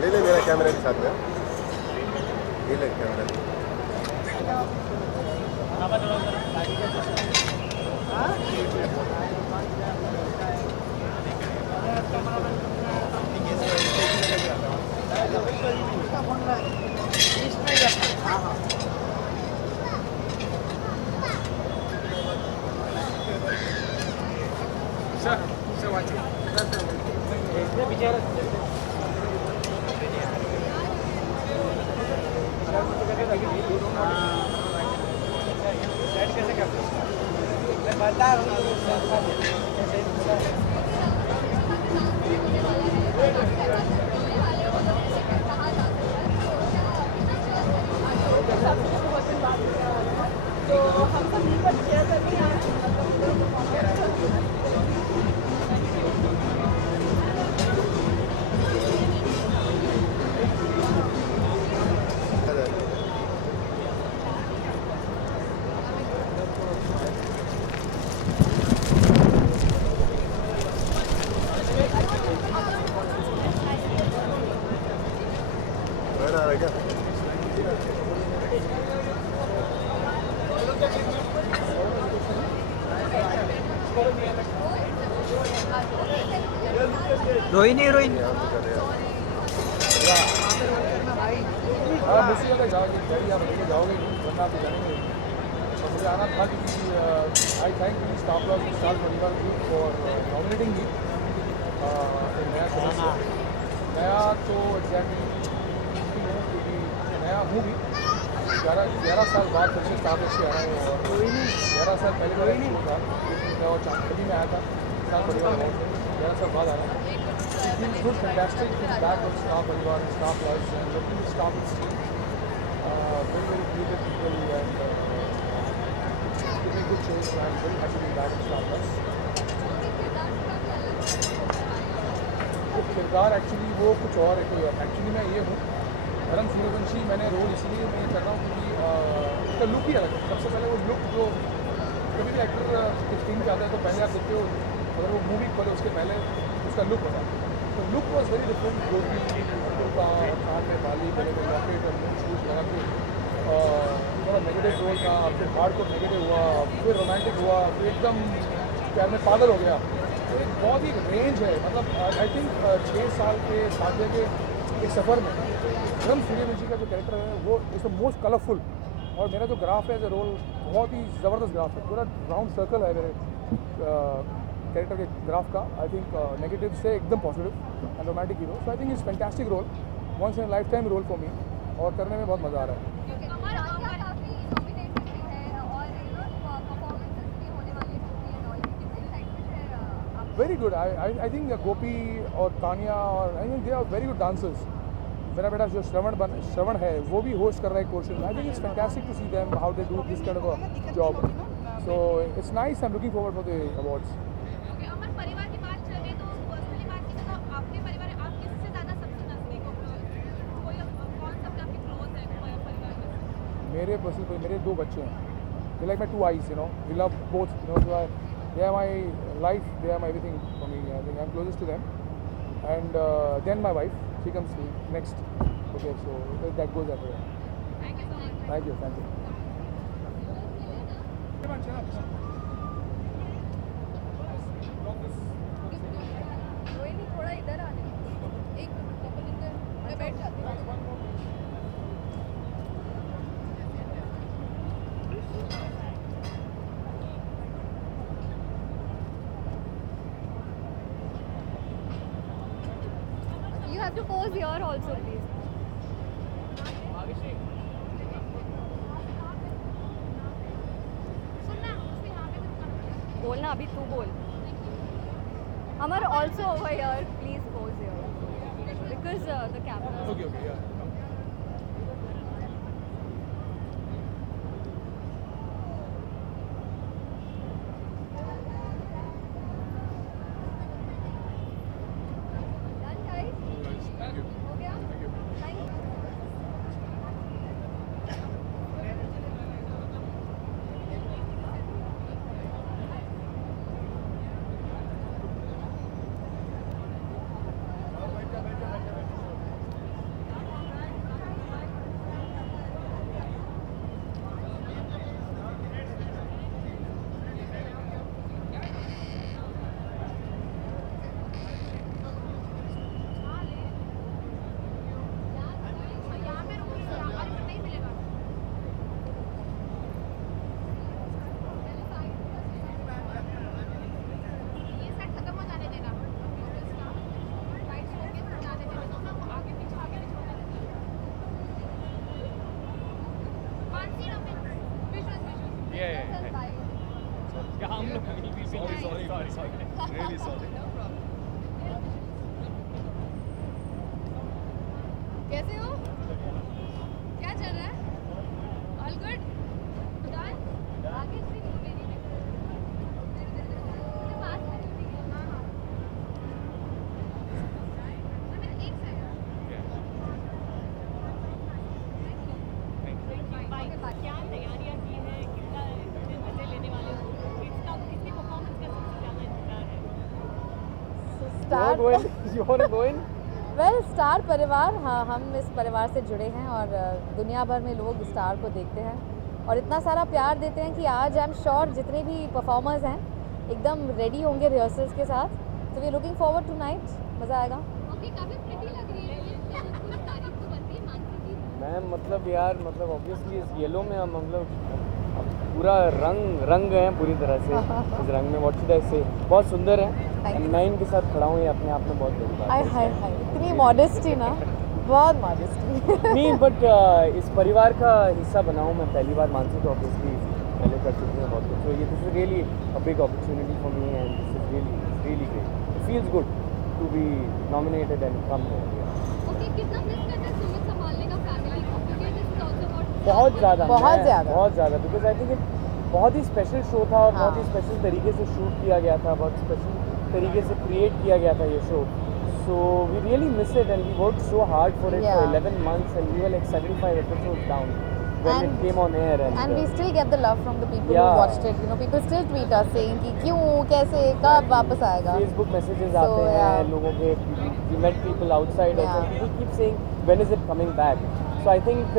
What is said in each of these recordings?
ले ले मेरा कैमरा के साथ में, ये ले कैमरा। रोहिणी रोहिणी जाओगे वरना तो जानेंगे। तो मुझे आना था क्योंकि आई thank you staff loss star परिवार ग्रुप फॉर नॉमिनेटिंग मी नया सदस्य। नया तो एग्जैक्टली क्योंकि नया हूँ भी 11 साल बाद फिर से स्टाफ से आया हूँ और 11 साल पहले मेरा शो था और चांदनी में आया था स्टार परिवार में 11 साल बाद आया था। It feels good, fantastic to be back on Star Parivar and Star Plus and working with Star Plus team. Very, very creative people and giving good shows. So I'm very happy to be back on Star Plus. तो किरदार actually वो कुछ और है। Actually मैं ये हूँ धर्म सूर्यवंशी। मैंने रोल इसलिए मैं कर रहा हूँ क्योंकि उसका लुक ही अलग है। सबसे पहले वो लुक जो कभी भी एक्टर स्क्रीन पे आता है तो पहले आप देखते हो अगर वो मूवी खोले उसके पहले उसका लुक होता है। तो look was very different. Goldie का कान में बाली गले में लॉकेट और मून शूज लगा के थोड़ा नेगेटिव रोल था, फिर हार्ड को नेगेटिव हुआ, फिर रोमांटिक हुआ, फिर एकदम प्यार में पागल हो गया। तो एक बहुत ही रेंज है। मतलब आई थिंक 6 साल के साथिया के एक सफ़र में धर्म सूर्यवंशी का जो कैरेक्टर है वो इज़ द मोस्ट कलरफुल। और मेरा जो ग्राफ है एज ए रोल बहुत ही ज़बरदस्त ग्राफ है। पूरा राउंड सर्कल है मेरे कैरेक्टर के ग्राफ का। आई थिंक नेगेटिव से एकदम positive and romantic hero. So I think it's fantastic role, once in lifetime role for me और करने में बहुत मज़ा आ रहा है। Very good. I think Gopi और तानिया और I think they are very good dancers. मेरा बेटा जो श्रवण है वो भी होस्ट कर रहा है एक portion. I think it's fantastic to see them how they do this kind of a job. So it's nice. I am looking forward for the awards. मेरे पर्सनल मेरे 2 बच्चे हैं। They like my 2 eyes, you know. We love both, you know. So they are my life, they are my everything for me. I think I'm closest to them. And then my wife, she comes next. Okay, so that goes that way. Thank you so much. Thank you, thank you. Rohini थोड़ा इधर आने एक मैं बैठ जाती हूँ। You have to pose here also, please. बोलना अभी तू बोल। Amar also over here, please pose here because the camera. Okay, yeah. Done, guys? Thank you. हो गया? Thank you. Thank you. Really sorry. कैसे हो? क्या चल रहा है? All good? Done? आगे से मूवी नहीं देखते। मुझे पास में नहीं दिखे। हाँ। एक सेकंड। क्या तैयारियां की हैं, कितना कितने मजे लेने वाले हो, किसकी परफॉर्मेंस का सबसे ज़्यादा इंतजार है? You want to go in? Well star परिवार, हाँ हम इस परिवार से जुड़े हैं और दुनिया भर में लोग स्टार को देखते हैं और इतना सारा प्यार देते हैं कि आज आई एम श्योर जितने भी परफॉर्मर्स हैं एकदम रेडी होंगे रिहर्सल्स के साथ. So we are looking forward tonight. मज़ा आएगा. ओके, काफी प्रिटी लग रही है। ये पूरी तारीफ तो बनती है मानसी की। मैम मतलब यार मतलब ऑब्वियसली इस येलो में हम मतलब अब पूरा रंग गए हैं पूरी तरह से इस रंग में. व्हाट शुड आई से, बहुत सुंदर है. Thank you. मैं इनके साथ खड़ा हूँ, ये अपने आप में बहुत बड़ी बात हाय है. हाय हाय, इतनी मॉडेस्टी ना, बहुत मॉडेस्टी. नहीं बट इस परिवार का हिस्सा बना हूँ मैं पहली बार. मानसी तो ऑब्वियसली पहले कर चुकी है बहुत कुछ. तो ये this is really a big opportunity for me and this is really great. It feels good to be nominated and come here. Okay, कितना मिस करते हैं सुमित संभालने का फैमिली को? क्योंकि दिस इज आल्सो अबाउट बहुत ज़्यादा बहुत ज़्यादा. बिकॉज आई थिंक बहुत ही स्पेशल शो था और बहुत ही हाँ. स्पेशल तरीके से शूट किया गया था, बहुत स्पेशल तरीके से क्रिएट किया गया था ये show. So we really miss it and we work so hard for it for 11 months and we were like 75 episodes down when it came on air And we still get the love from the people Yeah. who watched it. You know, people still tweet us saying कि क्यों, कैसे, कब वापस आएगा. Facebook messages So, आते हैं yeah. लोगों के. We met people outside also. Yeah. People keep saying when is it coming back. So I think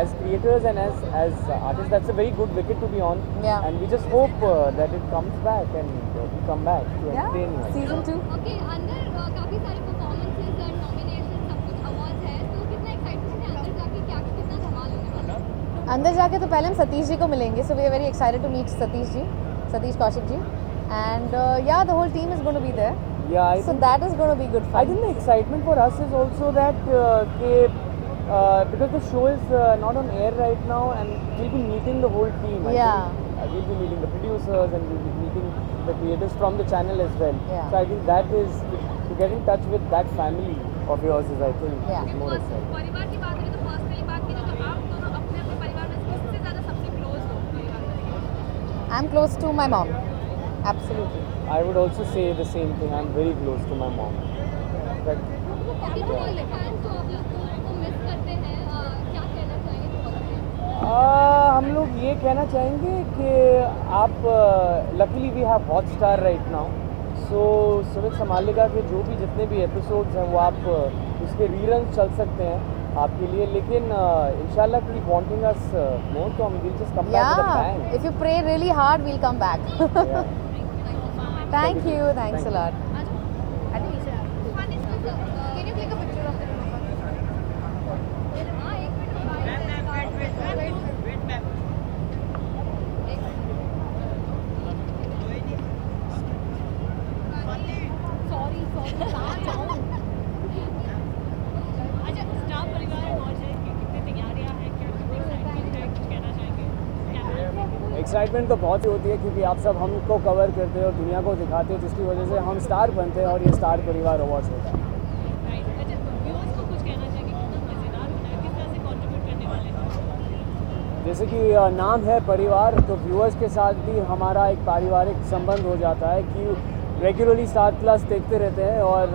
as creators and as artists, that's a very good wicket to be on. Yeah. And we just hope that it comes back and we come back to Yeah, entertain you. season 2. Okay, अंदर काफी सारे performances और nomination सब कुछ awards है, तो कितना excitement है अंदर जाके, क्या कितना धमाल होने वाला है? अंदर जाके तो पहले हम सतीश जी को मिलेंगे. So we are very excited to meet Satish Kaushik ji. And yeah, the whole team is going to be there. Yeah, I So think, that is going to be good fun. I think the excitement for us is also that because the show is not on air right now and we'll be meeting the whole team. I Yeah. think, we'll be meeting the producers and we'll be meeting the creators from the channel as well. Yeah. So I think that is to get in touch with that family of yours is I think Yeah. is more exciting. परिवार की बात करें तो personally बात करें तो आप दोनों अपने अपने परिवार में किससे ज़्यादा सबसे क्लोज हो परिवार में? I'm close to my mom. Absolutely. I would also say the same thing. I'm very close to my mom. But okay, तो कोई फैंस जो आप लोग को मिस करते हैं, क्या कहना चाहेंगे बहुत से? हम लोग ये कहना चाहेंगे कि आप luckily we have Hotstar right now. So Sumit समालिका के जो भी जितने भी एपिसोड्स हैं वो आप उसके रीरन चल सकते हैं आपके लिए. लेकिन इंशाल्लाह कीप वांटिंग अस मोर तो हम will just come back with a Yeah. Bang. If you pray really hard, we'll come back. Thank you. Thanks a lot. I think you should have. Can you take a picture of the हाँ, एक minute sorry कहाँ जाऊँ? अच्छा, star परिवार मौज है कि कितनी तैयारियां हैं, क्या कितनी एक्साइटमेंट है, कुछ कहना चाहेंगे? क्या एक्साइटमेंट तो बहुत ही होती है क्योंकि आप सब हमको कवर करते हो, दुनिया को दिखाते हो, जिसकी वजह से हम स्टार बनते हैं और ये स्टार परिवार अवार्ड्स होता है. राइट. अच्छा, व्यूअर्स को कुछ कहना चाहेंगे, कितना मज़ेदार होना है, किस तरह से कंट्रीब्यूट करने वाले हैं? जैसे कि नाम है परिवार, तो व्यूअर्स के साथ भी हमारा एक पारिवारिक संबंध हो जाता है कि रेगुलरली स्टार प्लस देखते रहते हैं और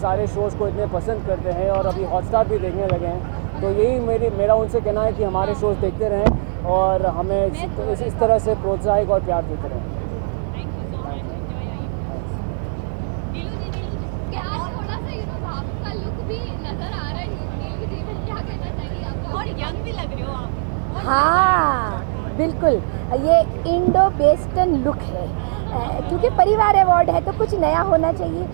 सारे शोज़ को इतने पसंद करते हैं और अभी हॉटस्टार भी देखने लगे हैं. तो यही मेरा उनसे कहना है कि हमारे शोज़ देखते रहें और हमें इस तरह से प्रोत्साहित और प्यार देते रहें. Thank you so much. Enjoy. Neelu ji क्या आज थोड़ा सा भाव का लुक भी नजर आ रहा है नीलू जी में, क्या कहना चाहिए आप? और यंग भी लग रहे हो आप. हाँ बिल्कुल, ये इंडो वेस्टर्न लुक है. क्योंकि परिवार अवार्ड है तो कुछ नया होना चाहिए.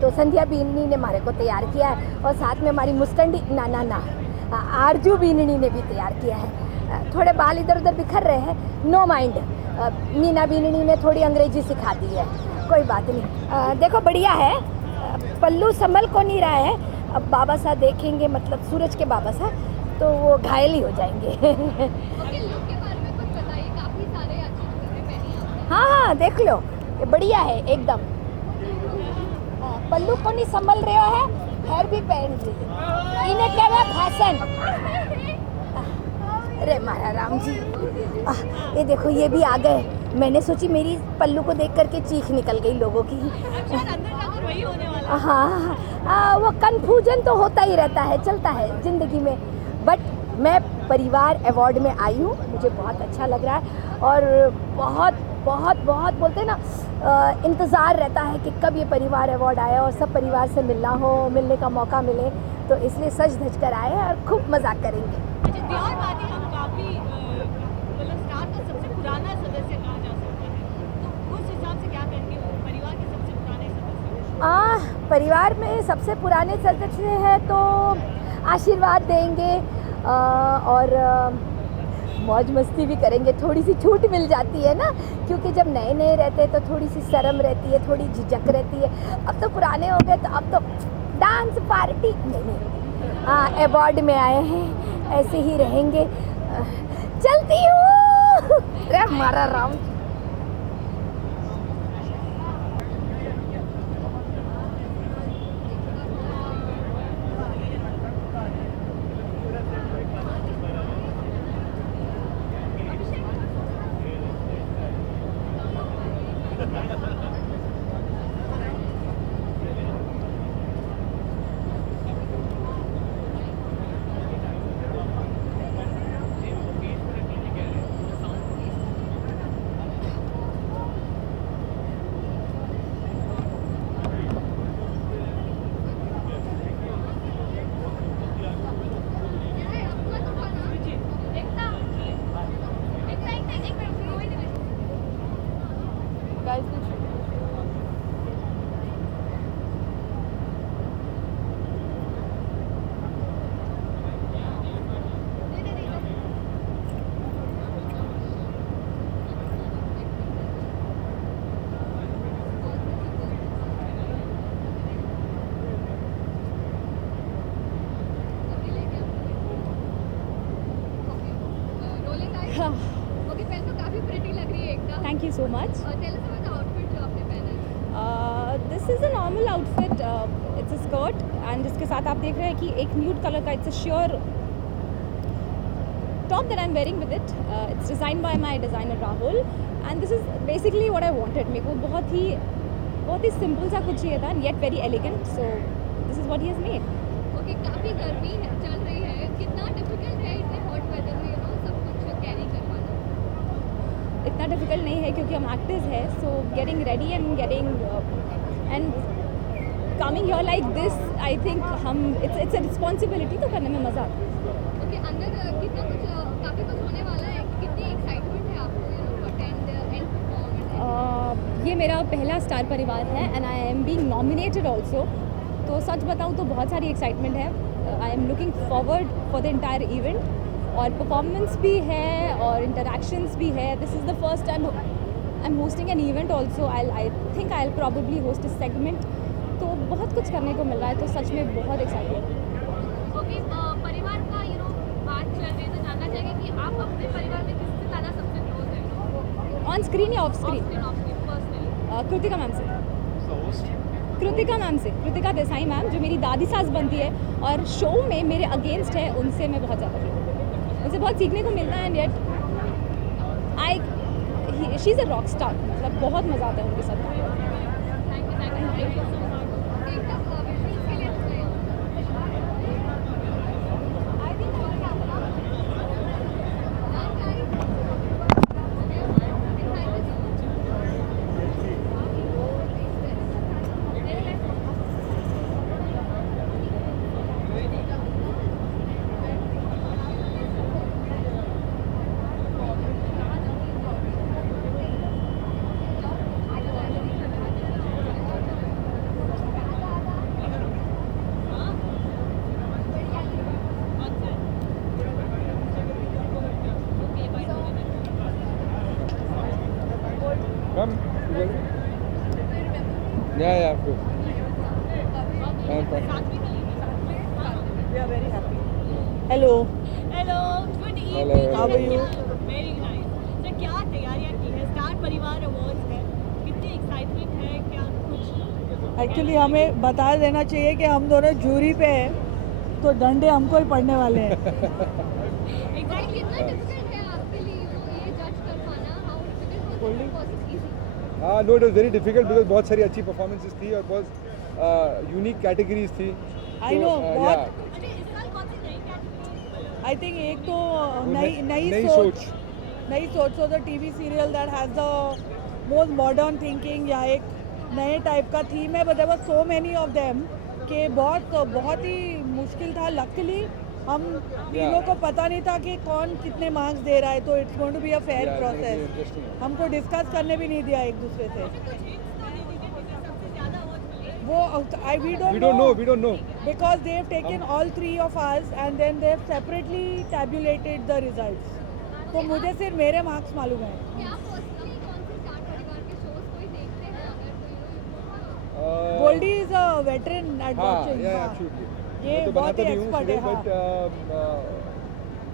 तो संध्या बीननी ने हमारे को तैयार किया है और साथ में हमारी मुस्टंडी ना आरजू बीननी ने भी तैयार किया है. थोड़े बाल इधर उधर बिखर रहे हैं, नो माइंड. मीना बीननी ने थोड़ी अंग्रेजी सिखा दी है, कोई बात नहीं. देखो बढ़िया है, पल्लू संभल को नहीं रहा है. अब बाबा साहब देखेंगे, मतलब सूरज के बाबा साहब, तो वो घायल ही हो जाएंगे. ओके, लुक के बारे में कुछ बताइए, काफी सारे अच्छे कपड़े पहने हैं आपने. हाँ देख लो, ये बढ़िया है एकदम। पल्लू को नहीं संभल रहे है, हेयर भी पहन रही, इन्हें क्या है फैशन। अरे मारा राम जी, ये देखो ये भी आ गए। मैंने सोची मेरी पल्लू को देख करके चीख निकल गई लोगों की। वही होने वाला। हाँ, वो कन्फ्यूजन तो होता ही रहता है, चलता है ज़िंदगी में। बट मैं परिवार अवार्ड में आई हूँ, मुझे बहुत अच्छा लग रहा है और बहुत बहुत बहुत बोलते हैं ना, इंतज़ार रहता है कि कब ये परिवार अवार्ड आए और सब परिवार से मिलने का मौका मिले, तो इसलिए सज धज कर आए हैं और खूब मजाक करेंगे। अच्छा, दियार बाती हम काफ़ी मतलब स्टार का सबसे पुराना सदस्य कहा जा सकता है, तो उस हिसाब से क्या कहेंगे परिवार के सबसे पुराने सदस्य? परिवार में सबसे पुराने सदस्य हैं तो आशीर्वाद देंगे और मौज मस्ती भी करेंगे। थोड़ी सी छूट मिल जाती है ना, क्योंकि जब नए नए रहते हैं तो थोड़ी सी शर्म रहती है, थोड़ी झिझक रहती है। अब तो पुराने हो गए तो अब तो डांस पार्टी नहीं, अवार्ड में आए हैं, ऐसे ही रहेंगे। चलती हूँ। अरे मारा राम। ओके, पहले तो काफी प्रिटी लग रही है एकदम। Thank you so much. Tell us about the outfit जो आपने पहना है। This is a normal outfit, it's a skirt and जिसके साथ आप देख रहे हैं कि एक न्यूड कलर का it's a sheer top that I am wearing with it. It's design by my designer Rahul and this is basically what I wanted. मेरे को बहुत ही सिंपल सा कुछ चाहिए था yet very elegant, so this is what he has made. Okay, काफी गर्मी है, चल रही है, कितना डिफिकल्ट है इतने हॉट वेदर में सब कुछ कैरी कर पाना? इतना डिफिकल्ट नहीं है क्योंकि हम एक्टर्स हैं, so getting ready and coming here like this, I think हम इट्स अ रिस्पॉन्सिबिलिटी, तो करने में मज़ा आता है। ओके, अंदर कितना कुछ काफी कुछ होने वाला है, कितनी एक्साइटमेंट है आपको टू अटेंड एंड परफॉर्म? ये मेरा पहला स्टार परिवार है and I am being nominated also, तो सच बताऊँ तो बहुत सारी एक्साइटमेंट है। I am looking forward for the entire event और परफॉर्मेंस भी है और इंटरेक्शंस भी है। This is the first time I am hosting an event also. I think I will probably host a segment, तो बहुत कुछ करने को मिल रहा है, तो सच में बहुत एक्साइटेड। ओके, परिवार का बात चल रही है तो जानना चाहेंगे कि आप अपने परिवार में किससे ज़्यादा सबसे क्लोज हैं? ऑन स्क्रीन या of screen? Personally. Kritika ma'am से। कृतिका मैम से, कृतिका देसाई मैम जो मेरी दादी सास बनती है और शो में मेरे अगेंस्ट है, उनसे मैं बहुत ज़्यादा उनसे बहुत सीखने को मिलता है and yet she is a rock star, मतलब बहुत मज़ा आता है उनके साथ। Thank you so much. एकदम विजुअल्स के लिए Come, yeah, good. I'm fine. Hello hello, good Hello. Evening. How are you? Very nice. तो क्या तैयारियां की है? स्टार परिवार अवार्ड्स है, कितनी एक्साइटमेंट है क्या कुछ? एक्चुअली हमें बता देना चाहिए कि हम दोनों जूरी पे हैं, तो डंडे हमको ही पड़ने वाले हैं। एग्जैक्टली कितना डिफिकल्ट है आपके लिए ये जज कर पाना? How difficult was it? Easy? No it was very difficult because बहुत सारी अच्छी परफॉर्मेंसेस थी और बहुत यूनिक कैटेगरीज थी। आई नो बहुत अच्छा इस साल कौन सी नई कैटेगरी? आई थिंक एक तो नई नई सोच so the TV serial that has the most modern thinking या एक नए टाइप का थीम है, but there were so many of them कि बहुत ही मुश्किल था। लकीली हम तीनों को पता नहीं था कि कौन कितने मार्क्स दे रहा है, तो it's going to be a fair process. हमको डिस्कस करने भी नहीं दिया एक दूसरे से। वो we don't know because they have taken all three of us and then they have separately tabulated the results. तो मुझे सिर्फ मेरे मार्क्स मालूम है। क्या पर्सनली कौन से स्टार परिवार के शोज कोई देखते हैं अगर कोई Goldie is a veteran at watching. ये तो बहुत ही बनाता भी हूँ एक्सपर्ट है। बट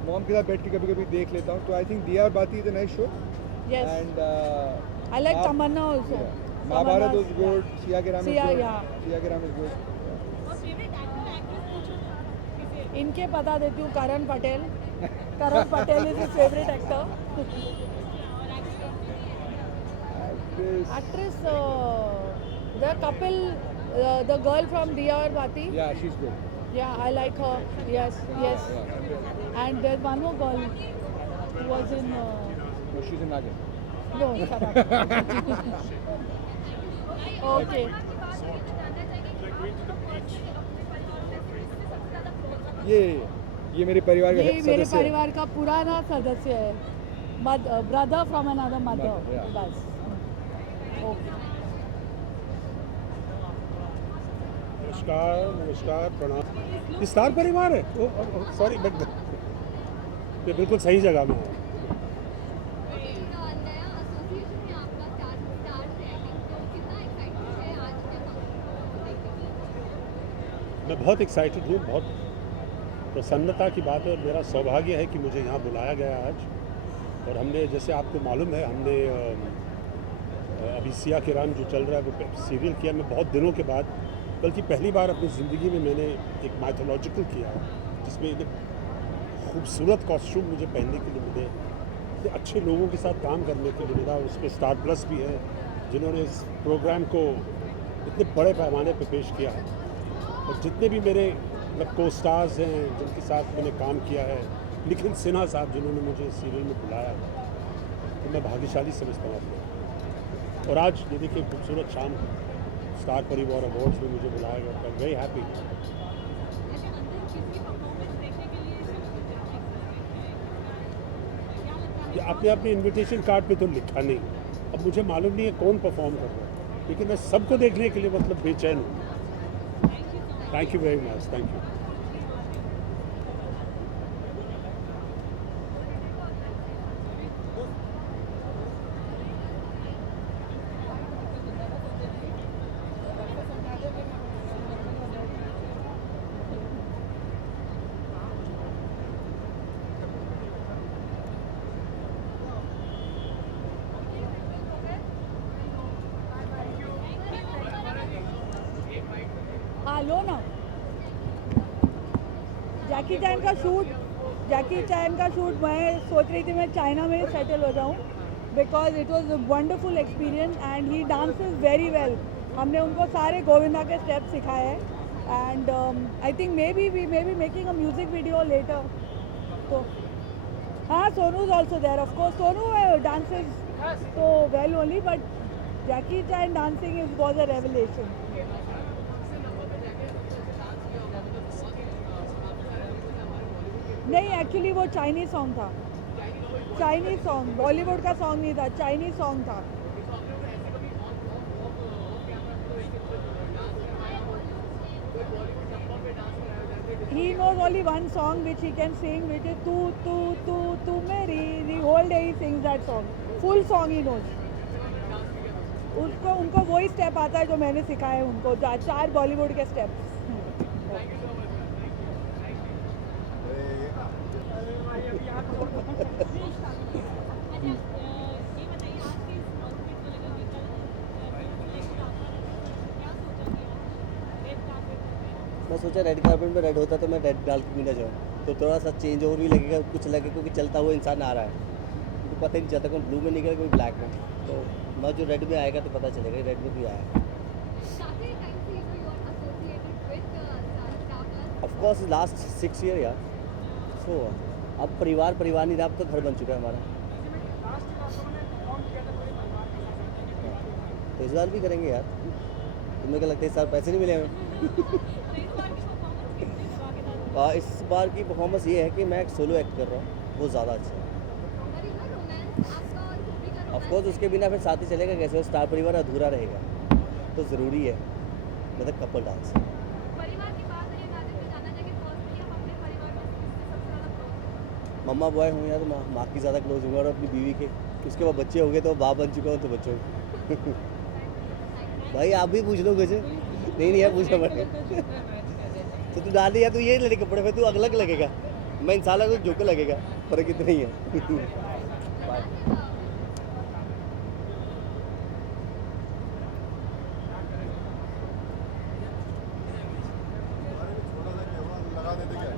मॉम के साथ बैठ के कभी-कभी देख लेता हूँ। तो आई थिंक दिया और Baati is a nice show yes and I like Tamanna also. Mahabharat was good, Siya के Ram is Siya, good, yeah. Siya के राम इज गुड। और फेवरेट एक्टर एक्ट्रेस पूछो किसे? इनके बता देती हूँ, Karan Patel. Karan Patel is his favourite actor. Actress, the couple, the girl from Diya और Bati. Yeah, she's good. Yeah, I like her. Yes. And there's one more girl who was in. No, she's in Nagin. No, shut up. Okay. ये मेरे परिवार का ये मेरे सदस्य है। परिवार का पुराना सदस्य है। Brother from another mother. Mother, yeah. बस। ओके। नमस्कार प्रणाम। स्टार परिवार है? सॉरी बट ये बिल्कुल सही जगह में है। नया एसोसिएशन है आपका स्टार ट्रैकिंग, तो कितना एक्साइटेड है आज के फंक्शन को देखने के लिए? मैं बहुत एक्साइटेड हूँ, बहुत प्रसन्नता की बात है और मेरा सौभाग्य है कि मुझे यहाँ बुलाया गया आज। और हमने, जैसे आपको मालूम है, हमने अभी सिया के राम जो चल रहा है वो सीरियल किया। मैं बहुत दिनों के बाद, बल्कि पहली बार अपनी ज़िंदगी में मैंने एक माइथोलॉजिकल किया जिसमें एक खूबसूरत कॉस्ट्यूम मुझे पहनने के लिए मिले, इतने अच्छे लोगों के साथ काम करने के लिए मिला। उस पर स्टार प्लस भी है जिन्होंने इस प्रोग्राम को इतने बड़े पैमाने पर पेश किया है। और जितने भी मेरे मतलब को स्टार्स हैं जिनके साथ मैंने काम किया है, निखिल सिन्हा साहब जिन्होंने मुझे इस सीरियल में बुलाया, तो मैं भाग्यशाली समझता हूँ अपने। और आज ये देखिए खूबसूरत शाम स्टार परिवार अवार्ड्स में मुझे बुलाया गया। आई एम वेरी हैप्पी। अच्छा अंदर किसकी परफॉर्मेंस देखने के लिए क्या लगता है? अपने अपने इनविटेशन कार्ड पे तो लिखा नहीं, अब मुझे मालूम नहीं है कौन परफॉर्म कर रहा है, लेकिन मैं सबको देखने के लिए मतलब बेचैन हूँ। Thank you very much. Thank you. हाँ लो ना। जैकी चैन का शूट मैं सोच रही थी मैं चाइना में सेटल हो जाऊँ, because it was a wonderful experience and he dances very well. हमने उनको सारे गोविंदा के स्टेप सिखाए हैं and I think may be making a music video later. तो हाँ, Sonu is also there of course. Sonu dances तो well only, but Jackie Chan dancing is was a revelation. नहीं, एक्चुअली वो चाइनीज सॉन्ग था। चाइनीज सॉन्ग, बॉलीवुड का song नहीं था, Chinese song था। He knows only one song which he can sing, which is "Tu Tu Tu Tu Meri." The whole day he sings that song. Full song he knows. उनको वही step आता है जो मैंने सिखाया है उनको, 4 बॉलीवुड के स्टेप्स। ये बताइए आपके इस आउटफिट को लगा कि कल मैं सोचा रेड कार्पेट में रेड होता तो मैं रेड डाल के भी ना जाऊँ, तो थोड़ा सा चेंज और भी लगेगा, कुछ लगे क्योंकि चलता हुआ इंसान आ रहा है, तो पता ही नहीं चलता कोई ब्लू में निकले कोई ब्लैक में, तो मैं जो रेड में आएगा तो पता चलेगा रेड में भी आया है। काफी टाइम से you are associated with Star Plus. Of course last 6 year यार, सो अब परिवार नहीं रहा, अब तो घर बन चुका है हमारा। तो इस बार भी करेंगे यार, तुम्हें क्या लगता है इस साल पैसे नहीं मिले हमें? इस बार की परफॉर्मेंस ये है कि मैं एक सोलो एक्ट कर रहा हूँ, वो ज़्यादा अच्छा है। ऑफकोर्स उसके बिना फिर साथ ही चलेगा कैसे, स्टार परिवार अधूरा रहेगा, तो ज़रूरी है मतलब कपल डांस। परिवार की बात है, जानना चाहिए पर्सनली आप अपने परिवार में किससे सबसे ज़्यादा क्लोज हैं? मम्मा बॉय हूँ यार, तो माँ की ज़्यादा क्लोज हूँ और अपनी बीवी के, उसके बाद बच्चे हो गए तो बाप बन चुका हूँ तो बच्चों के। भाई आप भी पूछ लो कुछ, नहीं यार पूछना पड़ेगा। तो तू डाल दिया, तू ये ले कपड़े पे, तू अलग लगेगा, मैं इंसान को जोकर लगेगा, फर्क इतना ही है। लगा देते क्या?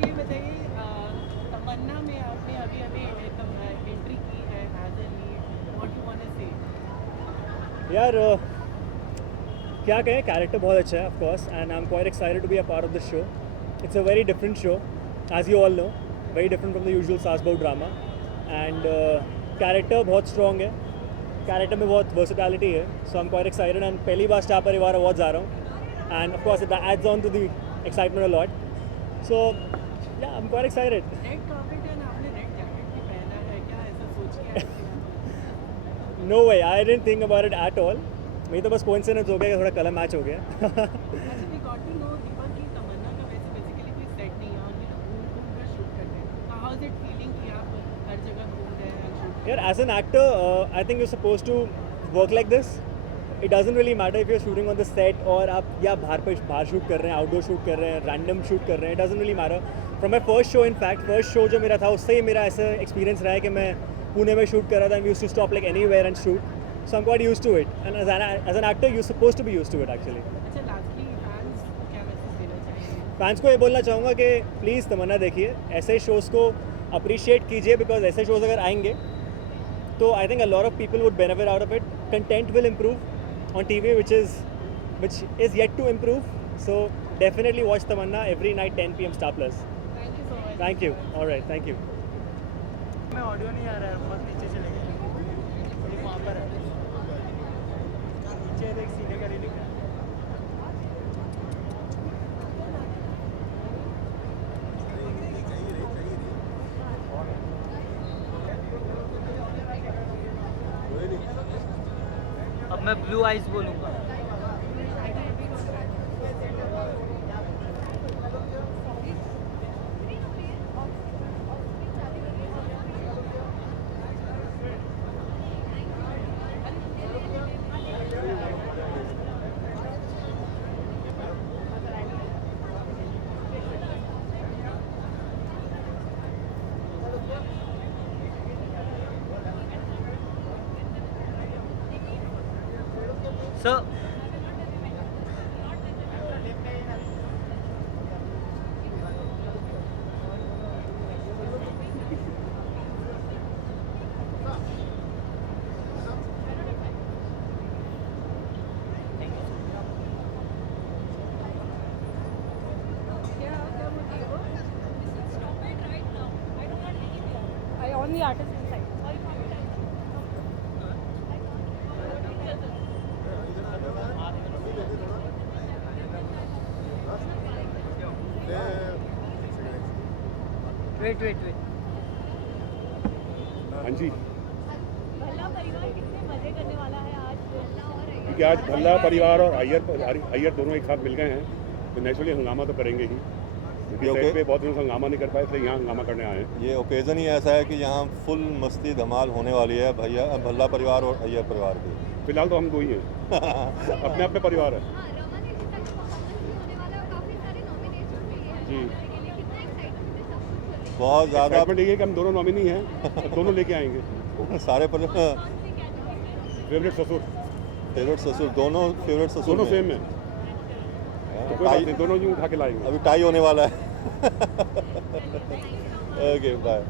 ये बताइए तमन्ना में आपने अभी एंट्री की है as a lead, what you want to say? यार क्या कहें, कैरेक्टर बहुत अच्छा है of course, and I am quite excited to be a part of this show. It's a very different show, as you all know, very different from the usual सास बहू drama, and character बहुत strong है, character में बहुत versatility है, so I am quite excited, and पहली बार star परिवार अवार्ड जा रहा हूँ, and of course it adds on to the excitement a lot, so yeah I am quite excited. Red carpet है ना, आपने रेड जैकेट भी पहना है, क्या ऐसा सोच के? No way, I didn't think about it at all, मेरी तो बस कोइंसिडेंस हो गया कि थोड़ा कलर मैच हो गया। अच्छा, वी गॉट टू नो दीपक की तमन्ना का वैसे बेसिकली कोई सेट नहीं है और ये घूम कर शूट करते हैं, हाउ इज इट फीलिंग कि आप हर जगह घूम रहे हैं शूट? यार as an actor I think you suppose to work like this, it doesn't really matter if you are shooting on the set और आप या बाहर शूट कर रहे हैं, आउटडोर शूट कर रहे हैं, रैंडम शूट कर रहे हैं, it doesn't really matter. From my first show, in fact first show जो मेरा था उससे ही मेरा ऐसा एक्सपीरियंस रहा है कि मैं पुणे में शूट कर रहा था, and we used to stop like anywhere and shoot, so I'm quite used to it, and as an actor you're supposed to be used to it actually. अच्छा, लास्टली फैंस को क्या मैसेज देना चाहिए? Fans को ये बोलना चाहूँगा कि प्लीज़ तमन्ना देखिए, ऐसे शोज़ को अप्रिशिएट कीजिए, बिकॉज ऐसे शोज़ अगर आएंगे तो I think a lot of people would benefit out of it, content will improve on TV which is yet to improve, so definitely watch Tamanna every night 10 PM Star Plus. Thank you so much. Thank you, all right, thank you. मैं audio नहीं आ रहा है, बहुत नीचे चले गए, वहाँ पर है नीचे, देख सीने का नहीं लिखा है। अब मैं ब्लू आइज बोलूँगा। Sir I on the artist inside. Wait हाँ जी, भल्ला परिवार कितने मजे करने वाला है आज? क्योंकि आज भल्ला परिवार और अय्यर दोनों एक साथ मिल गए हैं, तो नेचुरली हंगामा तो करेंगे ही, क्योंकि सेट पे बहुत दिनों से हंगामा नहीं कर पाए, इसलिए यहाँ हंगामा करने आए हैं। ये ओकेज़न ही ऐसा है कि यहाँ फुल मस्ती धमाल होने वाली है भैया, भल्ला परिवार और अय्यर परिवार की। फिलहाल तो हम दो ही हैं। अपने आप में परिवार है हाँ, रमन जी का परफॉर्मेंस भी होने वाला है और काफी सारे नॉमिनेशन भी हैं जी। के लिए, बहुत ज़्यादा एक्साइटमेंट यही है कि हम दोनों नॉमिनी हैं, तो दोनों लेके आएंगे। सारे पर फेवरेट ससुर, फेवरेट ससुर, दोनों फेवरेट ससुर दोनों में। सेम में, तो कोई बात नहीं, दोनों यूँ उठा के लाएंगे। अभी टाई होने वाला है। Okay bye.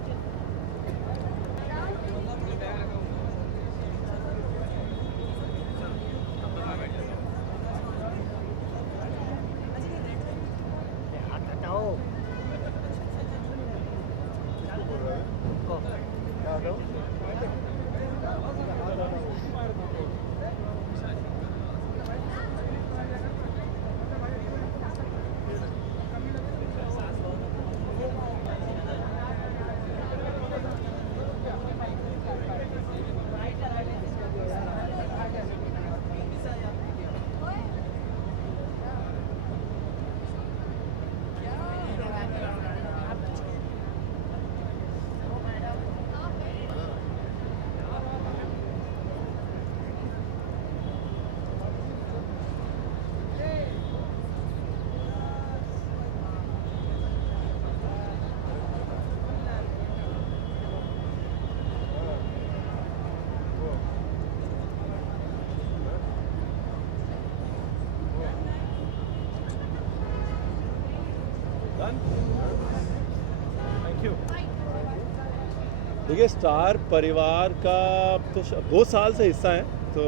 देखिए, स्टार परिवार का तो 2 साल से हिस्सा हैं, तो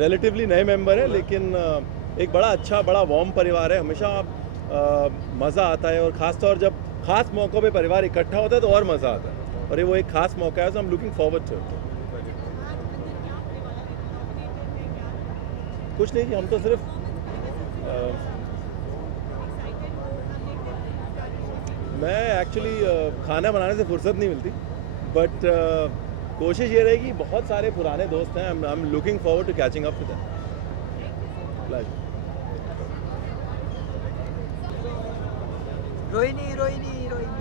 रिलेटिवली नए मेंबर हैं, लेकिन एक बड़ा अच्छा, बड़ा वार्म परिवार है। हमेशा मज़ा आता है, और ख़ास तौर जब ख़ास मौक़ों पे परिवार इकट्ठा होता है तो और मज़ा आता है, और ये वो एक ख़ास मौका है, तो हम लुकिंग फॉरवर्ड टू। कुछ नहीं, हम तो सिर्फ मैं एक्चुअली खाना बनाने से फुर्सत नहीं मिलती, बट कोशिश ये रहेगी, बहुत सारे पुराने दोस्त हैं, I am looking forward to catching up with them. Rohini Rohini Rohini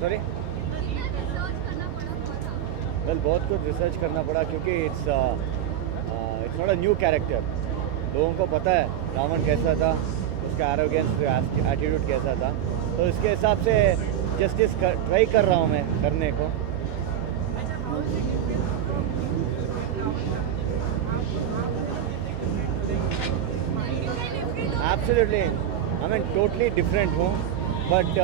sorry well बहुत कुछ रिसर्च करना पड़ा, क्योंकि it's not a new character. लोगों को पता है रावण कैसा था, उसका एरोगेंस एटीट्यूड कैसा था, तो इसके हिसाब से जस्टिस ट्राई कर रहा हूँ मैं करने को। Absolutely I mean totally different हूँ बट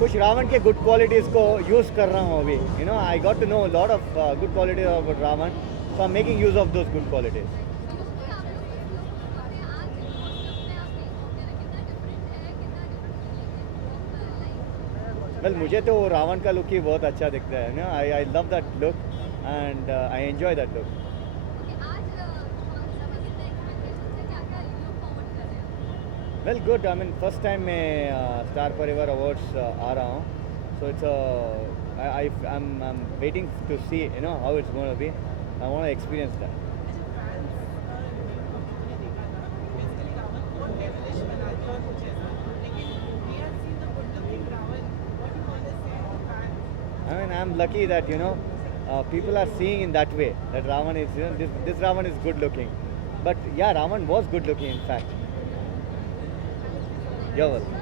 कुछ रावण के गुड क्वालिटीज़ को यूज़ कर रहा हूँ अभी. You know I got to know lot of good qualities about Ravan, so I am making use of those good qualities. Well मुझे तो रावण का लुक ही बहुत अच्छा दिखता है ना. I love that look and I enjoy that look. Well good. I mean first time मैं Star Parivaar awards आ रहा हूँ, so it's I am waiting to see you know how it's gonna be. I want to experience that. I mean, I'm lucky that people are seeing in that way that Ravan is this Ravan is good looking. But yeah, Ravan was good looking in fact. You're welcome.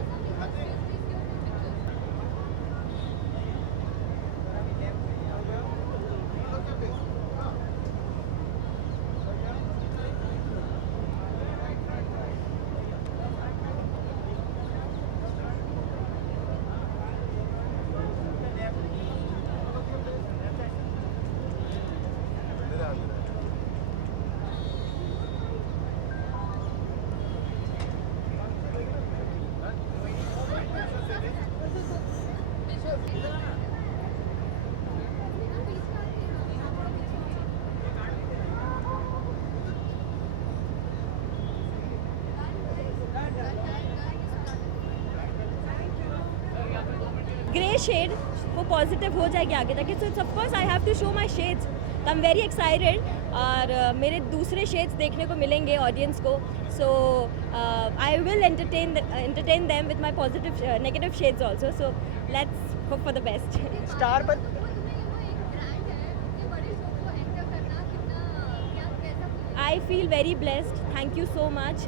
Grey shade वो positive हो जाएगी आगे तक. So of course I have to show my shades. I am very excited और मेरे दूसरे shades देखने को मिलेंगे ऑडियंस को. So I will entertain them with my positive negative shades also. So let's hope for the best. Star पर I feel very blessed. Thank you so much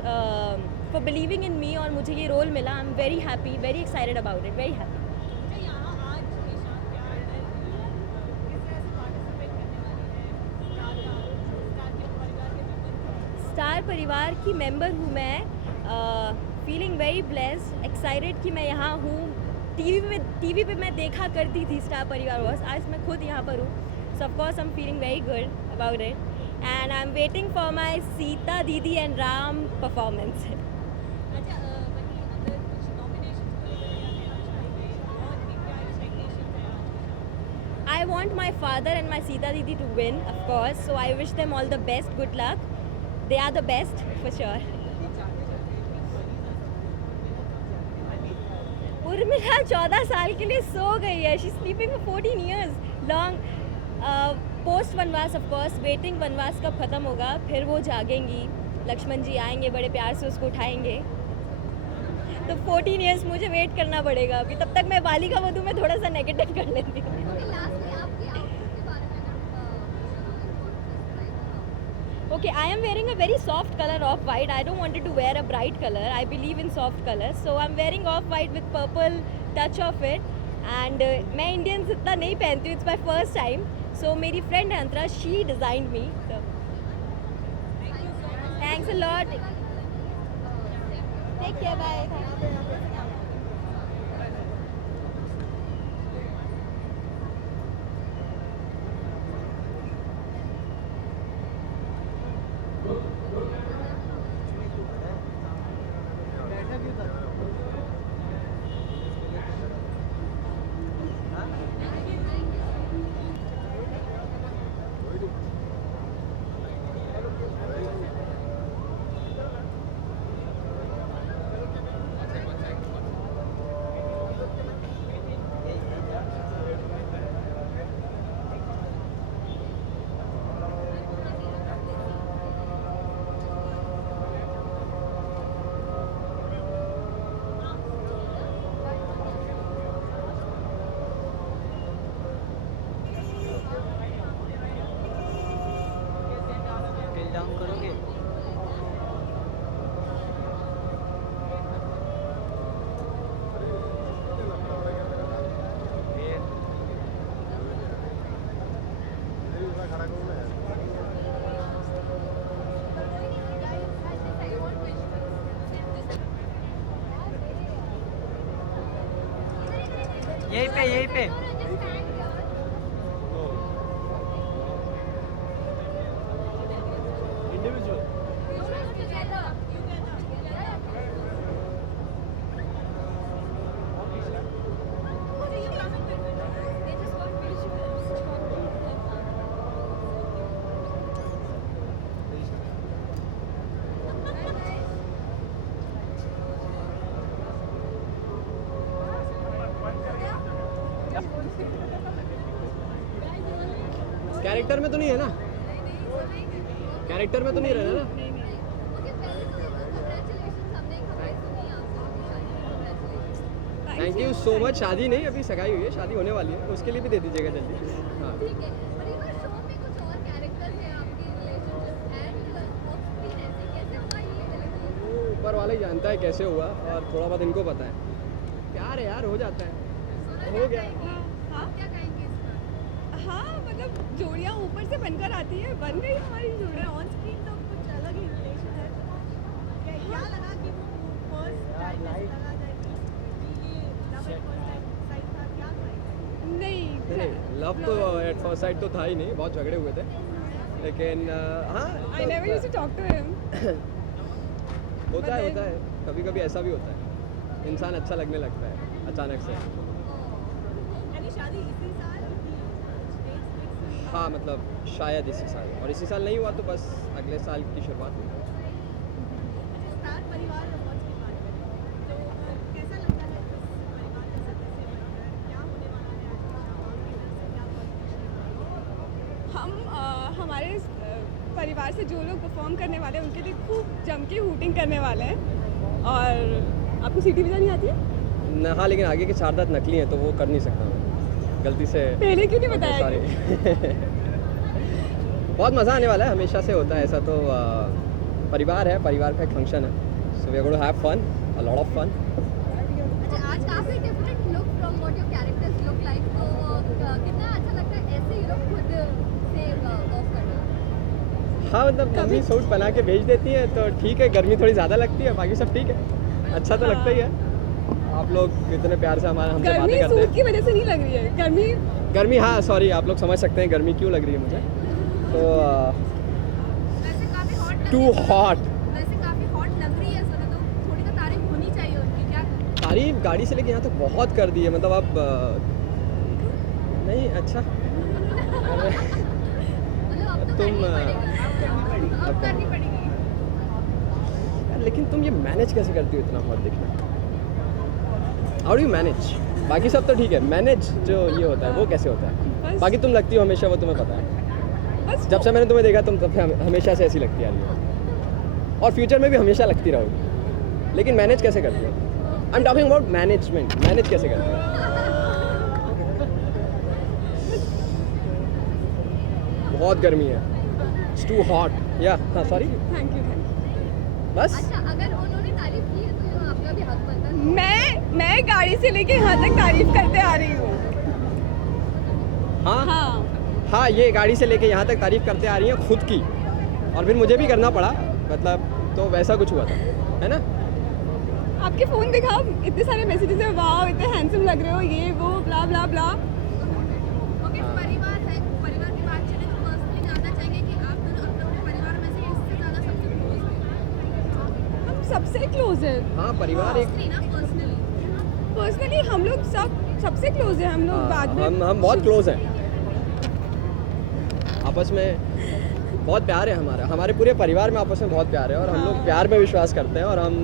for believing in me और मुझे ये role मिला. आई am very happy, very excited about it, very happy. Star परिवार की member हूँ मैं. Feeling very blessed, excited कि मैं यहाँ हूँ. टीवी पे मैं देखा करती थी स्टार परिवार वॉज. आज मैं खुद यहाँ पर हूँ. So of course I am feeling very good about it and I am waiting for my Sita didi and Ram performance. I want my father and my Sita Didi to win, of course. So I wish them all the best. Good luck. They are the best for sure. Urmila 14 साल के लिए सो गई है. She's sleeping for 14 years long. Post वनवास of course. Waiting वनवास कब ख़त्म होगा फिर वो जागेंगी. लक्ष्मण जी आएंगे, बड़े प्यार से उसको उठाएंगे. तो 14 years मुझे वेट करना पड़ेगा अभी. तब तक मैं बालिका वधू में थोड़ा सा नेगेटिव कर लेती हूँ. Okay, I am wearing a very soft color of white. I don't wanted to wear a bright color. I believe in soft colors. So I'm wearing off white with purple touch of it. And मैं Indians इतना नहीं पहनती हूँ. It's my first time. So मेरी friend है अंतरा, she designed me. So thanks a lot. Take care. Bye. यहीं पे character में तो नहीं है ना, कैरेक्टर में तो नहीं रहना ना। Thank you so much. शादी नहीं, अभी सगाई हुई है, शादी होने वाली है, उसके लिए भी दे दीजिएगा जल्दी। हाँ ऊपर वाला ही जानता है कैसे हुआ, और थोड़ा बहुत इनको पता है। प्यार है यार, हो जाता है, हो गया। हाँ मतलब जोड़ियाँ ऊपर से बनकर आती है, बन गई हमारी जोड़ियाँ। ऑन स्क्रीन तो कुछ अलग ही रिलेशन है। क्या लगा कि वो फर्स्ट टाइम लगा जाए कि ये लव एट फर्स्ट साइट था, क्या था? नहीं, लव तो एट फर्स्ट साइट तो था ही नहीं, बहुत झगड़े हुए थे, लेकिन हाँ I never used to talk to him. होता है, कभी कभी ऐसा भी होता है, इंसान अच्छा लगने लगता है अचानक से। यानी शादी इसी साल? हाँ मतलब शायद इसी साल, और इसी साल नहीं हुआ तो बस अगले साल की शुरुआत में। स्टार परिवार अवार्ड्स की बात करें तो कैसा लगता है इस परिवार के सदस्य बनकर? क्या होने वाला है हम हमारे परिवार से जो लोग परफॉर्म करने वाले हैं उनके लिए खूब जम के हूटिंग करने वाले हैं। और आपको सीटी बजानी आती है? हाँ, लेकिन आगे के 4 दांत नकली हैं तो वो कर नहीं सकता मैं, गलती से। पहले क्यों नहीं बताया? सॉरी। बहुत मज़ा आने वाला है, हमेशा से होता है ऐसा तो। परिवार है, परिवार का एक फंक्शन है, so we are going to have fun, a lot of fun. अच्छा, आज काफी different look from what your characters look like, तो कितना अच्छा लगता है ऐसे हीरो खुद से ऑफ करना? हाँ मतलब मम्मी सूट बना के भेज देती है तो ठीक है, गर्मी थोड़ी ज़्यादा लगती है, बाकी सब ठीक है, अच्छा तो लगता ही है। आप लोग इतने प्यार से हमसे बातें करते हैं। सूट की वजह से नहीं लग रही है गर्मी, हाँ सॉरी, आप लोग समझ सकते हैं गर्मी क्यों लग रही है मुझे, तो वैसे काफी हॉट टू हॉट। वैसे काफी हॉट लग रही है सुनो, तो थोड़ी तो तारीफ होनी चाहिए उनकी। क्या तारीफ गाड़ी से लेके यहाँ तक बहुत कर दी है, मतलब अब नहीं अच्छा। अरे मतलब अब तो तुम अब करनी पड़ेगी। यार, लेकिन तुम ये मैनेज कैसे करती हो इतना बहुत दिखना? How do you manage? बाकी सब तो ठीक है, मैनेज जो ये होता है वो कैसे होता है? बाकी तुम लगती हो हमेशा, वो तुम्हें पता है। जब से मैंने तुम्हें देखा तुम तब से हमेशा से ऐसी लगती आ रही हो, और फ्यूचर में भी हमेशा लगती रहोगी। लेकिन मैनेज कैसे करती हो? I am talking about management, manage कैसे करती हो? बहुत गर्मी है, इट्स टू हॉट। या हाँ सॉरी, थैंक यू। बस अच्छा, अगर उन्होंने तारीफ की है तो आपका भी हक बनता है। मैं गाड़ी से लेके यहाँ तक तारीफ करते आ रही हूँ। हाँ हाँ, ये गाड़ी से लेके यहाँ तक तारीफ करते आ रही हैं खुद की, और फिर मुझे भी करना पड़ा, मतलब तो वैसा कुछ हुआ था, है ना? आपके फ़ोन दिखाओ, इतने सारे मैसेजेस हैं, वाह इतने हैंडसम लग रहे हो, ये वो ब्ला ब्ला ब्ला। ओके, परिवार है, परिवार की बात चले तो पर्सनली जानना चाहेंगे कि आप दोनों अपने परिवार में से इससे ज़्यादा सबसे क्लोज हैं? हम सबसे क्लोज है। हाँ, परिवार एक पर्सनली हम लोग सबसे क्लोज है। हम लोग बाद में हम बहुत क्लोज हैं, आपस में बहुत प्यार है हमारे पूरे परिवार में आपस में बहुत प्यार है, और हम लोग प्यार में विश्वास करते हैं, और हम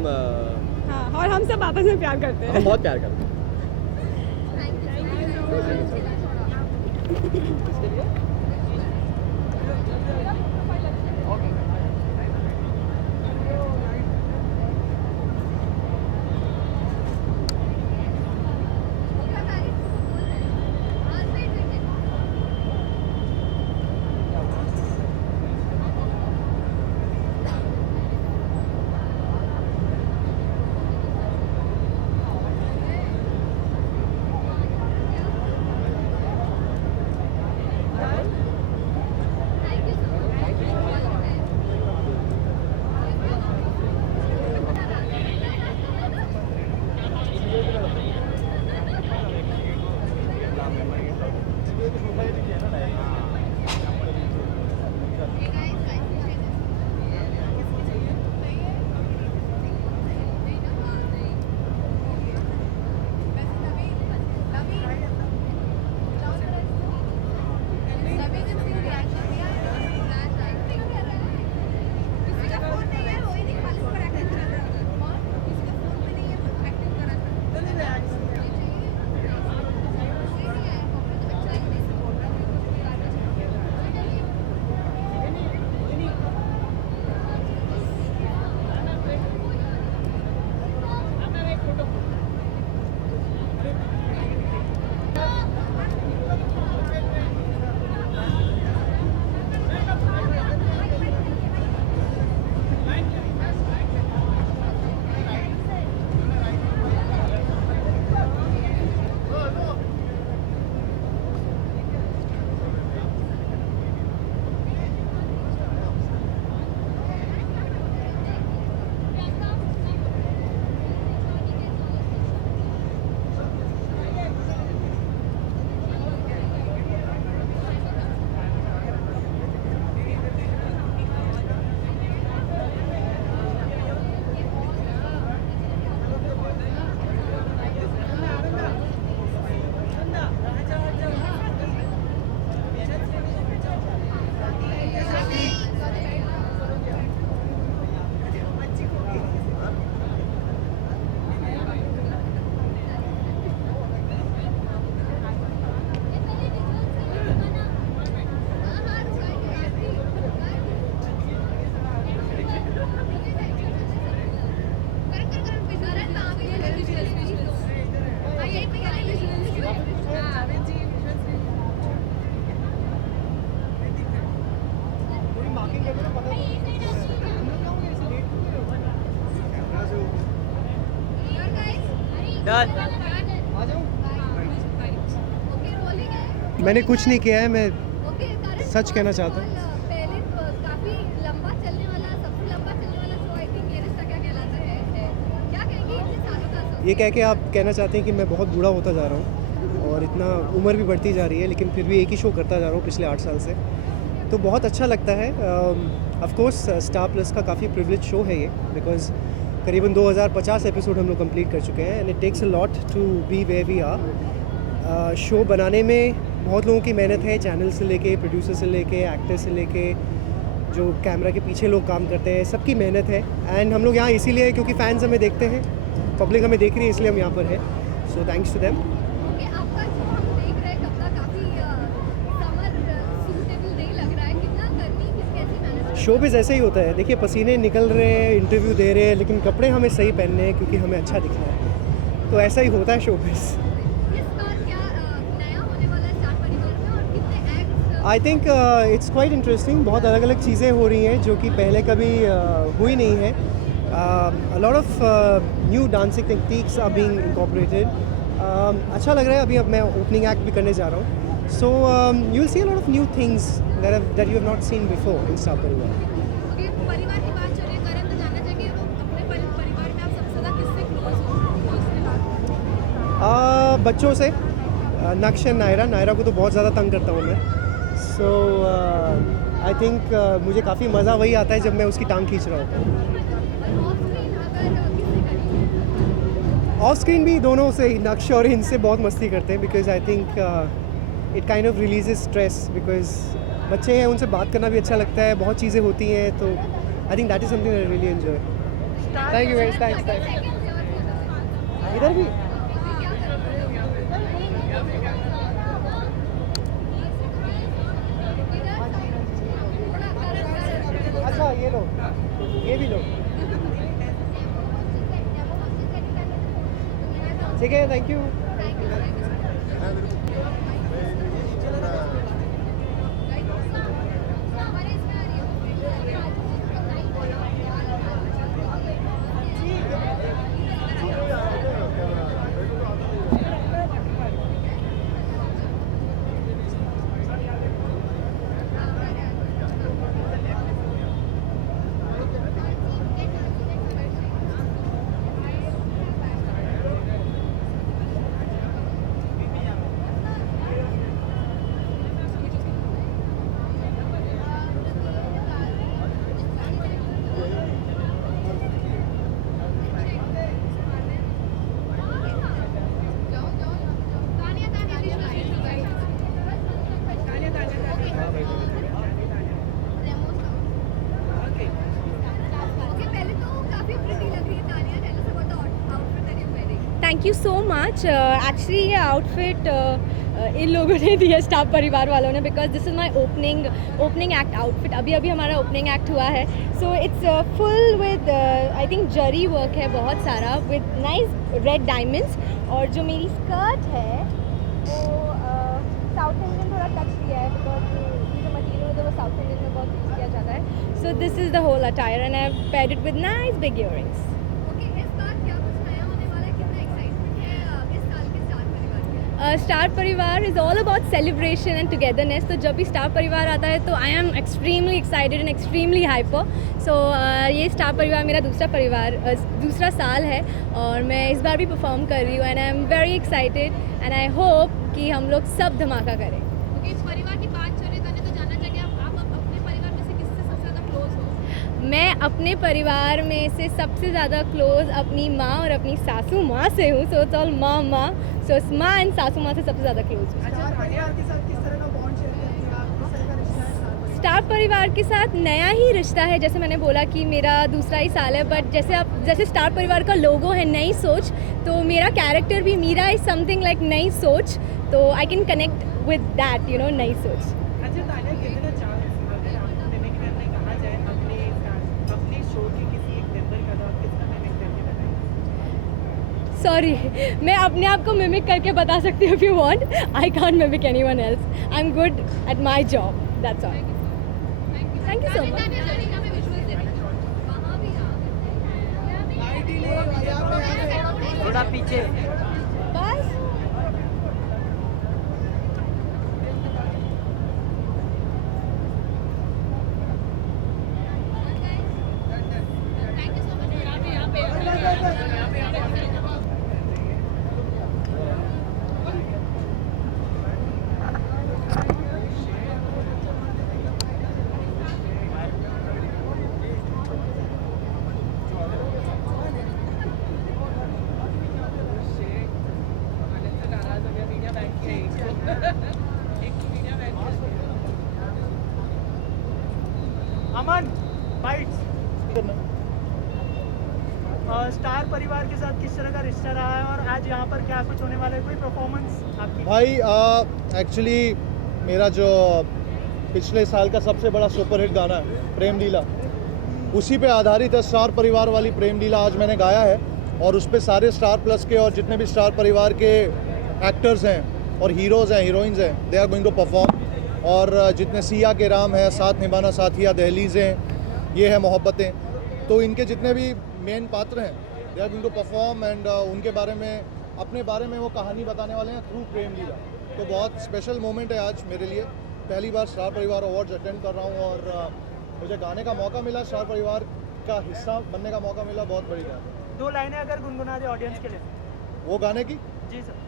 हाँ, और हम सब आपस में प्यार करते हैं। हम बहुत प्यार करते हैं। मैंने कुछ नहीं किया है, मैं सच कहना चाहता हूँ। पहले काफी लंबा चलने वाला, सबसे लंबा चलने वाला शो आई थिंक ये रिश्ता क्या कहलाता है। क्या कहेंगे इतने सालों का? ये कह के आप कहना चाहते हैं कि मैं बहुत बूढ़ा होता जा रहा हूँ और इतना उम्र भी बढ़ती जा रही है, लेकिन फिर भी एक ही शो करता जा रहा हूँ पिछले 8 साल से, तो बहुत अच्छा लगता है। ऑफ कोर्स स्टार प्लस का काफ़ी प्रिविलेज शो है ये, बिकॉज करीबन 2050 एपिसोड हम लोग कंप्लीट कर चुके हैं and it takes a lot to be where we are. Show बनाने में बहुत लोगों की मेहनत है, चैनल से लेके, प्रोड्यूसर से लेके, एक्टर से लेके, जो कैमरा के पीछे लोग काम करते हैं, सबकी मेहनत है। एंड हम लोग यहाँ इसीलिए क्योंकि फैंस हमें देखते हैं, पब्लिक हमें देख रही है, इसलिए हम यहाँ पर हैं। So thanks to them. आपका जो हम देख रहे हैं कपड़ा काफी समर सूटेबल नहीं लग रहा है, कितना गर्मी कैसी मैनेज? शोबिज़ ऐसे ही होता है, देखिए पसीने निकल रहे हैं, इंटरव्यू दे रहे हैं, लेकिन कपड़े हमें सही पहनने हैं क्योंकि हमें अच्छा दिखना है, तो ऐसा ही होता है showbiz. I think it's quite interesting, बहुत अलग अलग चीज़ें हो रही हैं जो कि पहले कभी हुई नहीं है। A lot of new dancing techniques are being incorporated. अच्छा लग रहा है। अभी अब मैं ओपनिंग एक्ट भी करने जा रहा हूँ, so you will see a lot of new things that you have not seen before in star परिवार। परिवार की बात चल रही है, करण तो जानना चाहिए अपने परिवार में आप सबसे ज़्यादा किससे क्लोज हो? बच्चों से, नक्श एंड नायरा को तो बहुत ज़्यादा तंग करता हूँ मैं। सो आई थिंक मुझे काफ़ी मज़ा वही आता है जब मैं उसकी टांग खींच रहा होता हूँ। ऑफ स्क्रीन भी दोनों से, नक्श और इनसे बहुत मस्ती करते हैं, because I think it kind of releases stress, because बच्चे हैं, उनसे बात करना भी अच्छा लगता है, बहुत चीज़ें होती हैं, तो I think that is something I really enjoy. Thank you very much. Thanks. इधर भी अच्छा, ये लो, ये भी लो, ठीक है, thank you. Thank you so much. Actually ये आउटफिट इन लोगों ने दिया, स्टार परिवार वालों ने, because this is my opening act outfit. अभी हमारा ओपनिंग एक्ट हुआ है, so it's full with I think zari work है बहुत सारा, विद नाइस रेड डायमंड्स। और जो मेरी स्कर्ट है वो साउथ इंडियन थोड़ा टच दिया है, बिकॉज जो मटीरियल होता है वो साउथ इंडियन में बहुत यूज़ किया जाता है। So this is the whole attire and I have paired it with nice big earrings. Star परिवार is all about celebration and togetherness, तो जब भी स्टार परिवार आता है तो I am extremely excited and extremely hyper. So ये star परिवार मेरा दूसरा साल है और मैं इस बार भी परफॉर्म कर रही हूँ and I am very excited and I hope कि हम लोग सब धमाका करें। इस परिवार की बात चले तो जानना चाहिए आप अपने परिवार में से किससे सबसे ज़्यादा क्लोज हो? मैं अपने परिवार में से सबसे ज़्यादा क्लोज अपनी माँ और अपनी सासू माँ से हूँ। सो इट्स ऑल माँ, सो माँ एंड सासू माँ से सबसे ज़्यादा क्लोज हूँ। स्टार परिवार के साथ नया ही रिश्ता है, जैसे मैंने बोला कि मेरा दूसरा ही साल है, बट जैसे स्टार परिवार का लोगो है नई सोच, तो मेरा कैरेक्टर भी मीरा इज़ समथिंग लाइक नई सोच, तो I can connect with that, you no, नई सोच। सॉरी, मैं अपने आप को मिमिक करके बता सकती हूँ if you want. I can't mimic anyone else. I am good at my job, that's all. Thank you so much. थोड़ा पीछे बस अमन बाइट्स स्टार परिवार के साथ किस तरह का रिश्ता रहा है और आज यहाँ पर क्या कुछ होने वाला है, कोई परफॉर्मेंस आपकी? भाई एक्चुअली मेरा जो पिछले साल का सबसे बड़ा सुपरहिट गाना है प्रेम लीला, उसी पे आधारित है स्टार परिवार वाली प्रेम लीला। आज मैंने गाया है और उस पे सारे स्टार प्लस के और जितने भी स्टार परिवार के एक्टर्स हैं और हीरोज़ हैं हीरोइंस हैं, they are going to perform. और जितने सिया के राम है, साथ निभाना साथिया, दहलीज़ें, ये है मोहब्बतें, तो इनके जितने भी मेन पात्र हैं they are going to perform and उनके बारे में, अपने बारे में वो कहानी बताने वाले हैं थ्रू प्रेम लीला। तो बहुत स्पेशल मोमेंट है आज मेरे लिए। पहली बार स्टार परिवार अवार्ड्स अटेंड कर रहा हूँ और मुझे गाने का मौका मिला, स्टार परिवार का हिस्सा बनने का मौका मिला, बहुत बड़ी बात है। 2 लाइनें अगर गुनगुना दे ऑडियंस के लिए। वो गाने की जी सर।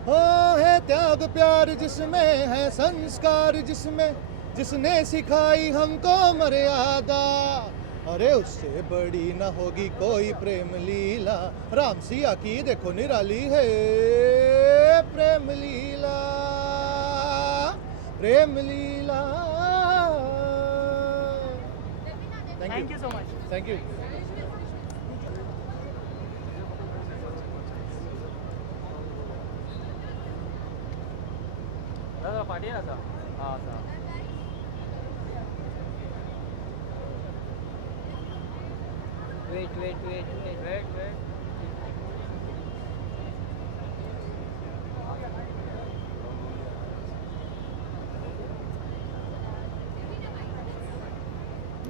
हो है त्याग प्यार जिसमें है संस्कार, जिसमें जिसने सिखाई हमको मर्यादा, अरे उससे बड़ी न होगी कोई प्रेम लीला, राम सिया की देखो निराली है Prem Leela, Prem Leela. Thank you so much. Thank you. पाठी आता हाँ वेट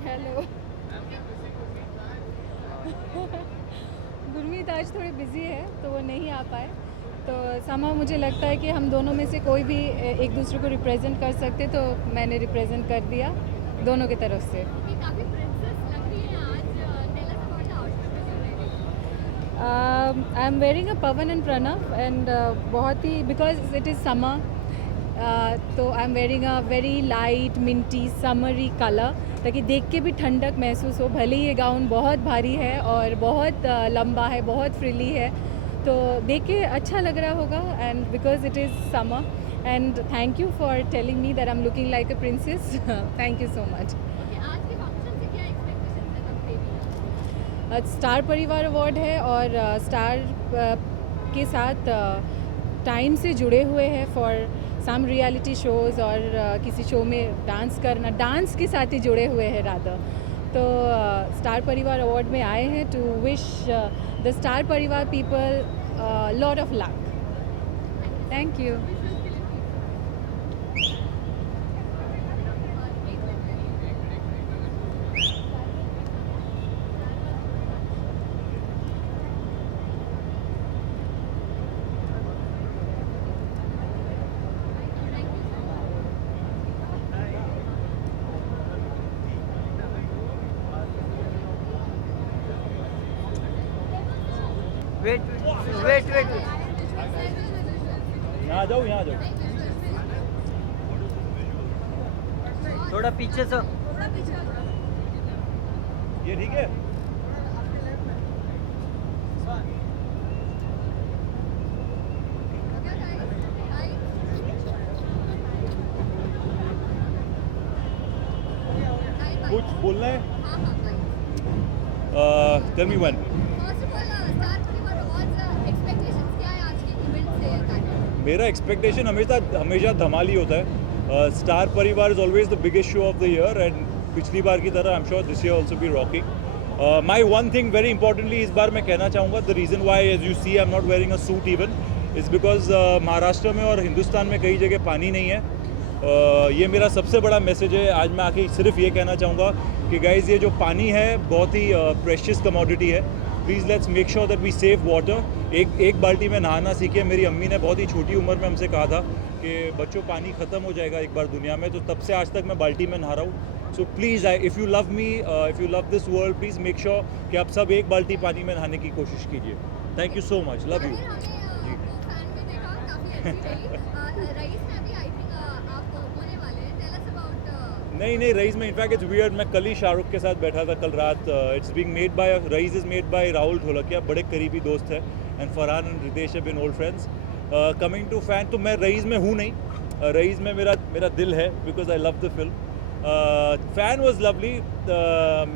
हेलो गुरमीत आज थोड़े बिजी है तो वो नहीं आ पाए, तो समा मुझे लगता है कि हम दोनों में से कोई भी एक दूसरे को रिप्रेजेंट कर सकते, तो मैंने रिप्रेजेंट कर दिया दोनों की तरफ से। I am wearing a Pawan and Pranav and बहुत ही बिकॉज इट इज़ समर, तो I am wearing a very light minty summery colour, ताकि देख के भी ठंडक महसूस हो। भले ही ये गाउन बहुत भारी है और बहुत लंबा है, बहुत फ्रिली है, तो देख के अच्छा लग रहा होगा। And because it is summer and thank you for telling me that I am looking like a princess. Thank you so much. Star परिवार अवार्ड है और स्टार के साथ टाइम से जुड़े हुए हैं फॉर सम रियलिटी शोज़ और किसी शो में डांस करना, डांस के साथ ही जुड़े हुए हैं रादर। तो स्टार परिवार अवार्ड में आए हैं to wish the Star Parivaar people lot of luck. Thank you. Wait यहाँ जाओ थोड़ा पीछे से। ये ठीक है। कुछ बोलना है? Tell me when. मेरा एक्सपेक्टेशन हमेशा धमाल ही होता है। स्टार परिवार is always the biggest show of the year and पिछली बार की तरह I am sure this year also be rocking. My one thing very importantly इस बार मैं कहना चाहूँगा, the reason why as you see I am not wearing a suit even is because Maharashtra में और हिंदुस्तान में कई जगह पानी नहीं है। ये मेरा सबसे बड़ा मैसेज है। आज मैं आके सिर्फ ये कहना चाहूँगा कि गाइज़ ये जो पानी है बहुत ही प्रेशियस कमोडिटी है please let's make sure that we save water. एक बाल्टी में नहाना सीखे। मेरी अम्मी ने बहुत ही छोटी उम्र में हमसे कहा था कि बच्चों पानी ख़त्म हो जाएगा एक बार दुनिया में, तो तब से आज तक मैं बाल्टी में नहा रहा हूँ। So please if you love me, if you love this world, please make sure कि आप सब एक बाल्टी पानी में नहाने की कोशिश कीजिए। Thank you so much, love you. नहीं रईस में इनफैक्ट इट्स वियर्ड, मैं कल ही शाहरुख के साथ बैठा था कल रात। It's being made by, Raees is made by Rahul Dholakia, बड़े करीबी दोस्त है, and Farhan and Ritesh have been old friends. Coming to fan, तो मैं रईस में हूँ नहीं, रईस में मेरा दिल है because I love the film. Fan was lovely.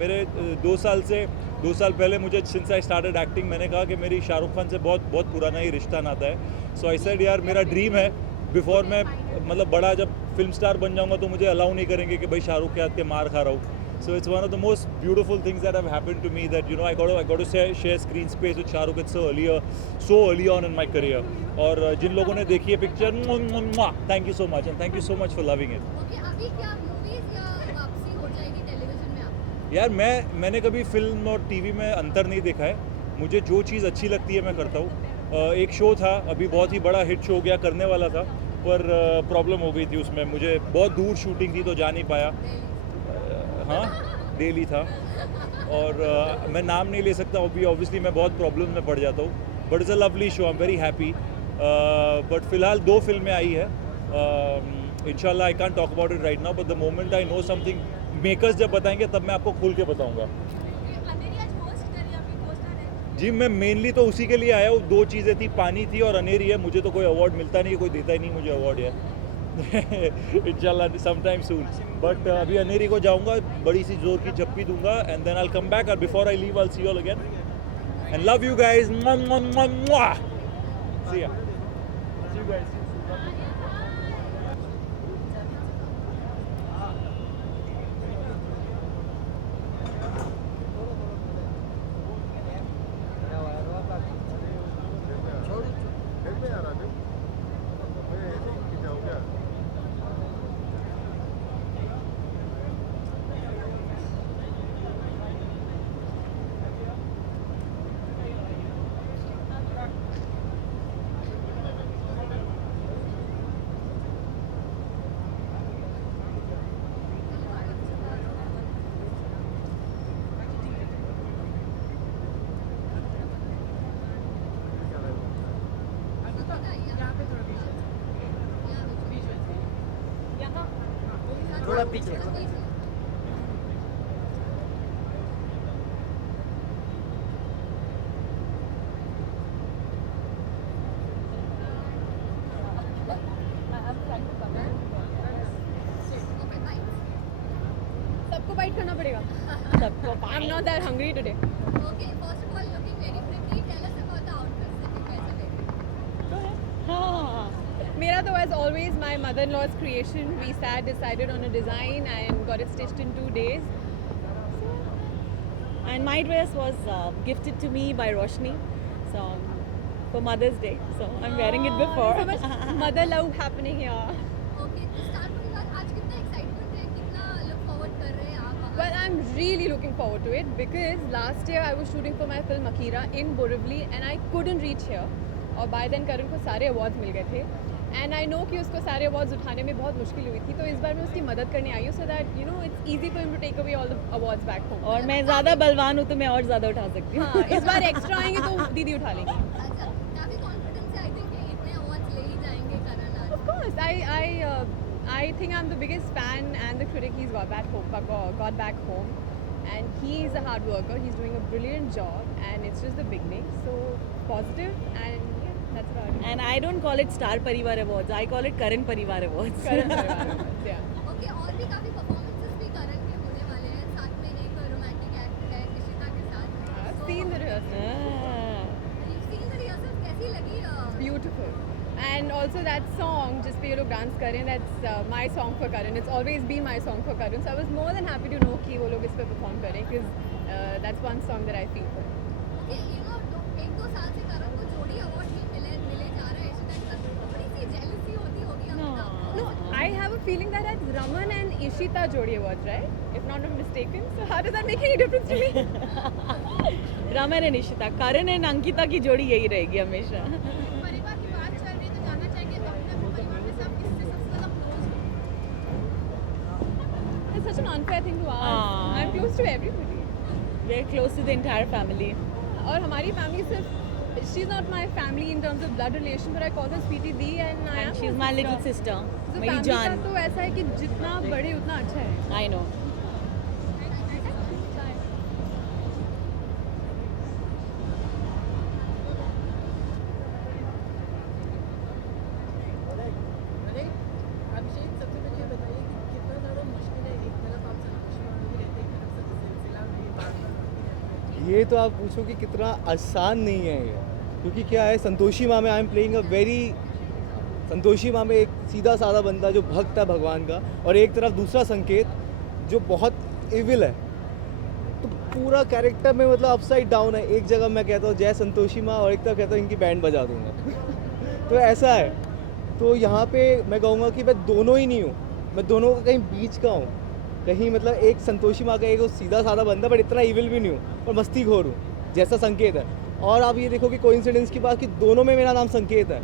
मेरे 2 साल पहले मुझे सिंस आई स्टार्टेड एक्टिंग मैंने कहा कि मेरी शाहरुख खान से बहुत पुराना ही रिश्ता नाता है। सो आई सेड यार मेरा ड्रीम है बिफोर मैं मतलब बड़ा जब फिल्म स्टार बन जाऊंगा तो मुझे अलाउ नहीं करेंगे कि भाई शाहरुख के हाथ के मार खा रहा हूँ। So it's one of the most beautiful things that have happened to me, that you know I got to share screen space with Shahrukh it's so early on in my career. और जिन लोगों ने देखी है picture, thank you so much and thank you so much for loving it. यार मैंने कभी film और टीवी में अंतर नहीं देखा है। मुझे जो चीज़ अच्छी लगती है मैं करता हूँ। एक शो था अभी, बहुत ही बड़ा हिट शो गया, करने वाला था, पर प्रॉब्लम हो गई थी उसमें। मुझे बहुत दूर शूटिंग थी तो जा नहीं पाया। हाँ, दिल्ली था, और मैं नाम नहीं ले सकता ऑब्वियसली, मैं बहुत प्रॉब्लम में पड़ जाता हूँ। But it's a lovely show, I am very happy. But फिलहाल 2 फिल्में आई है। इंशाल्लाह I can't talk about it right now, but the moment I know something, makers जब बताएंगे तब मैं आपको खुल के बताऊंगा। जी मैं मेनली तो उसी के लिए आया हूँ। 2 चीज़ें थी, पानी थी और अनेरी है। मुझे तो कोई अवार्ड मिलता नहीं, कोई देता ही नहीं मुझे अवार्ड यार। इंशाल्लाह सम टाइम सून। बट अभी अनेरी को जाऊँगा, बड़ी सी जोर की झप्पी दूंगा, and then I will come back, और before I leave I will see you all again and love you guys. See ya, see you guys. थोड़ा पीछे। सबको बाइट करना पड़ेगा। सबको। आई am not that hungry today. Okay, first of all, looking very pretty. Tell us about the outfits that you guys are wearing. हाँ, मेरा तो as always my mother-in-law's creation. We sat, decided on a design and got it stitched in 2 days. And my dress was gifted to me by Roshni, so for Mother's Day. So I'm wearing it before. So much mother love happening here. Okay, तो star परिवार आज कितना excitement है, कितना look forward कर रहे हैं आप? Well, I'm really looking forward to it because last year I was shooting for my film Akira in Borivali and I couldn't reach here. और by then करण को सारे अवार्ड्स मिल गए थे and I know कि उसको सारे अवार्ड्स उठाने में बहुत मुश्किल हुई थी, तो इस बार मैं उसकी मदद करने आई हूँ so that you know it's easy for him to take away all the awards back home. और मैं ज़्यादा बलवान हूँ तो मैं और ज़्यादा उठा सकती हूँ। हाँ, इस बार एक्स्ट्रा आएंगे तो दीदी उठा लेंगी। अच्छा, काफी कॉन्फिडेंस है आई थिंक कि इतने अवार्ड्स ले ही जाएंगे करण आज। Of course, I think I'm the biggest fan and the critic he's got back home, and he's a hard worker. He's doing a brilliant job, and it's just the beginning. So positive, and yeah, that's about it. And I don't call it Star Parivar Awards. I call it Karan Parivar Awards. Karan Parivar Awards, yeah. Okay, और भी काफी performances भी करण के होने वाले हैं, साथ में एक रोमांटिक एक्ट है निशिता के साथ। I've seen the rehearsal. You've seen the rehearsal, कैसी लगी? Beautiful. And also that song, जिस पे ये लोग डांस कर रहे हैं, that's my song for Karan. It's always been my song for Karan. So I was more than happy to know कि वो लोग इस पे perform कर रहे हैं, because that's one song that I feel for. Okay, you know, 1-2 साल से करण को जोड़ी अवार्ड ही मिले जा रहा है, इशिता के साथ थोड़ी सी जेलसी होती होगी। No, I have a feeling that it's Raman and Ishita Jodi Awards, right? If not mistaken. So how does that make any difference to me? Raman and Ishita, Karan and Ankita की जोड़ी यही रहेगी हमेशा. परिवार की बात चल रही है तो जानना चाहेंगे अपने परिवार में से आप किससे सबसे ज़्यादा क्लोज हो? It's such an unfair thing to ask. I'm close to everybody. We're close to the entire family. और हमारी family सिर्फ she's not my family in terms of blood relation, but I call her Sweetie Dee and I am. She's my little sister. So मेरी family जान. का तो ऐसा है कि जितना बड़े उतना अच्छा है. I know. अभिषेक सबसे पहले ये बताइए कि कितना ज़्यादा मुश्किल है एक तरफ आप सनातन में भी रहते हैं एक तरफ से सिलसिला में बात ये तो आप पूछो कि कितना आसान नहीं है ये, क्योंकि क्या है, संतोषी माँ में I am playing a very, Santoshi माँ में एक सीधा साधा बंदा जो भक्त है भगवान का, और एक तरफ दूसरा संकेत जो बहुत इविल है, तो पूरा कैरेक्टर में मतलब अपसाइड डाउन है. एक जगह मैं कहता हूँ जय संतोषी माँ और एक तरफ कहता हूँ इनकी बैंड बजा दूंगा. तो ऐसा है. तो यहाँ पे मैं कहूँगा कि मैं दोनों ही नहीं हूँ, मैं दोनों का कहीं बीच का हूँ, कहीं मतलब एक संतोषी माँ का एक सीधा साधा बंदा, बट इतना इविल भी नहीं हूँ और मस्ती खोर हूँ जैसा संकेत है. और आप ये देखो कि कोइंसिडेंस की बात कि दोनों में मेरा नाम संकेत है.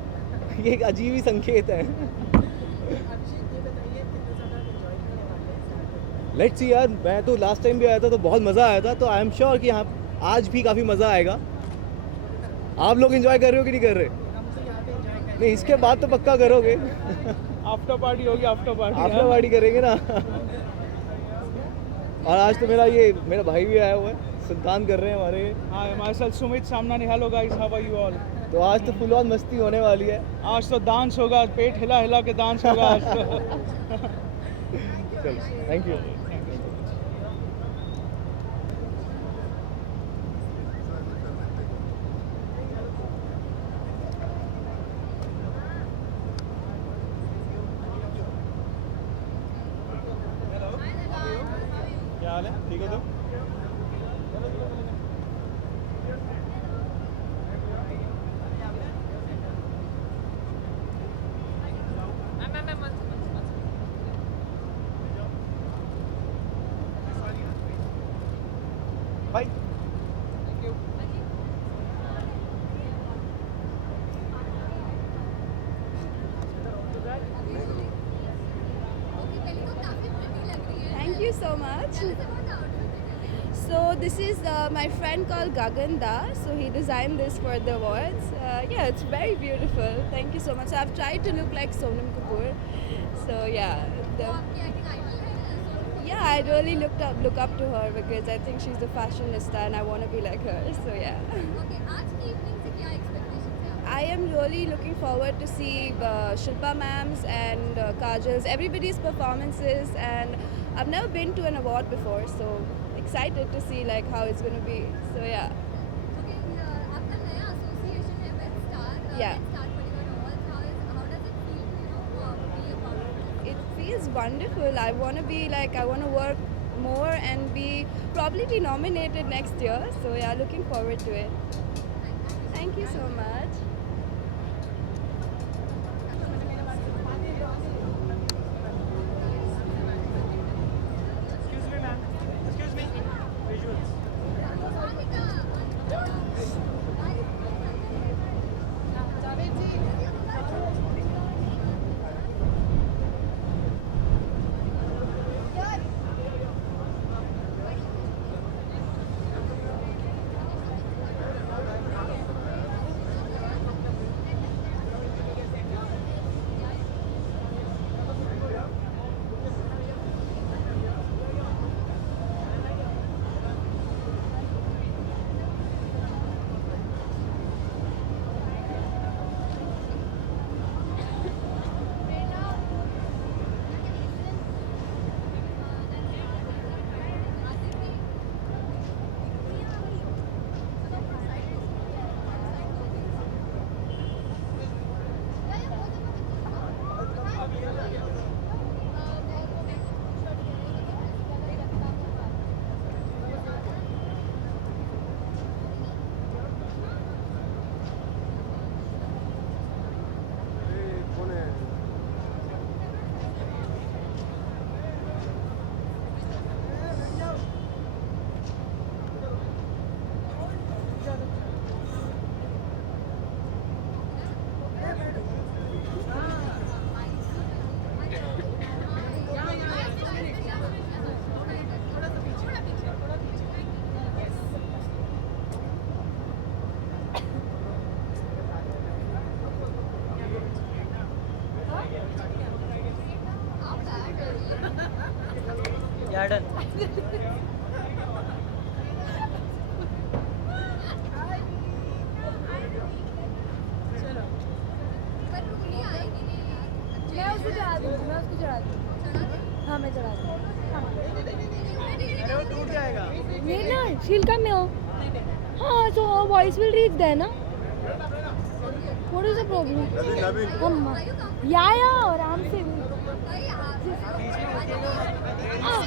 ये एक अजीब ही संकेत है. लेट्स सी यार, मैं तो लास्ट टाइम भी आया था तो बहुत मज़ा आया था, तो आई एम श्योर कि यहाँ आज भी काफ़ी मज़ा आएगा. आप लोग एंजॉय कर रहे हो कि नहीं कर रहे? नहीं, इसके बाद तो पक्का करोगे. आफ्टर पार्टी होगी, आफ्टर पार्टी करेंगे ना. और आज तो मेरा भाई भी आया हुआ है, सुल्तान कर रहे हैं हमारे. हाँ, हमारे साथ Sumit Samnani. Hello guys, how are you all? तो आज तो फुल ऑन मस्ती होने वाली है. आज तो डांस होगा, पेट हिला हिला के डांस होगा आज तो. चलो, थैंक यू. क्या हाल है? ठीक हो तुम? भाई Thank you so much. So this is my friend called Gagan Da. So he designed this for the awards. Yeah, it's very beautiful. Thank you so much. So I've tried to look like Sonam Kapoor. So yeah, yeah, I really look up to her because I think she's the fashionista and I want to be like her. So yeah. I am really looking forward to see Shilpa ma'am's and Kajal's, everybody's performances, and I've never been to an award before, so excited to see like how it's going to be. So yeah. Yeah. It feels wonderful. I want to work more and probably nominated next year. So yeah, looking forward to it. Thank you so much. Garden मैं उसको चढ़ा दूँ हाँ मैं चढ़ा दूँ अरे वो टूट जाएगा ये ना छिलका में हो हाँ so our voice will reach there ना what is the problem या आराम से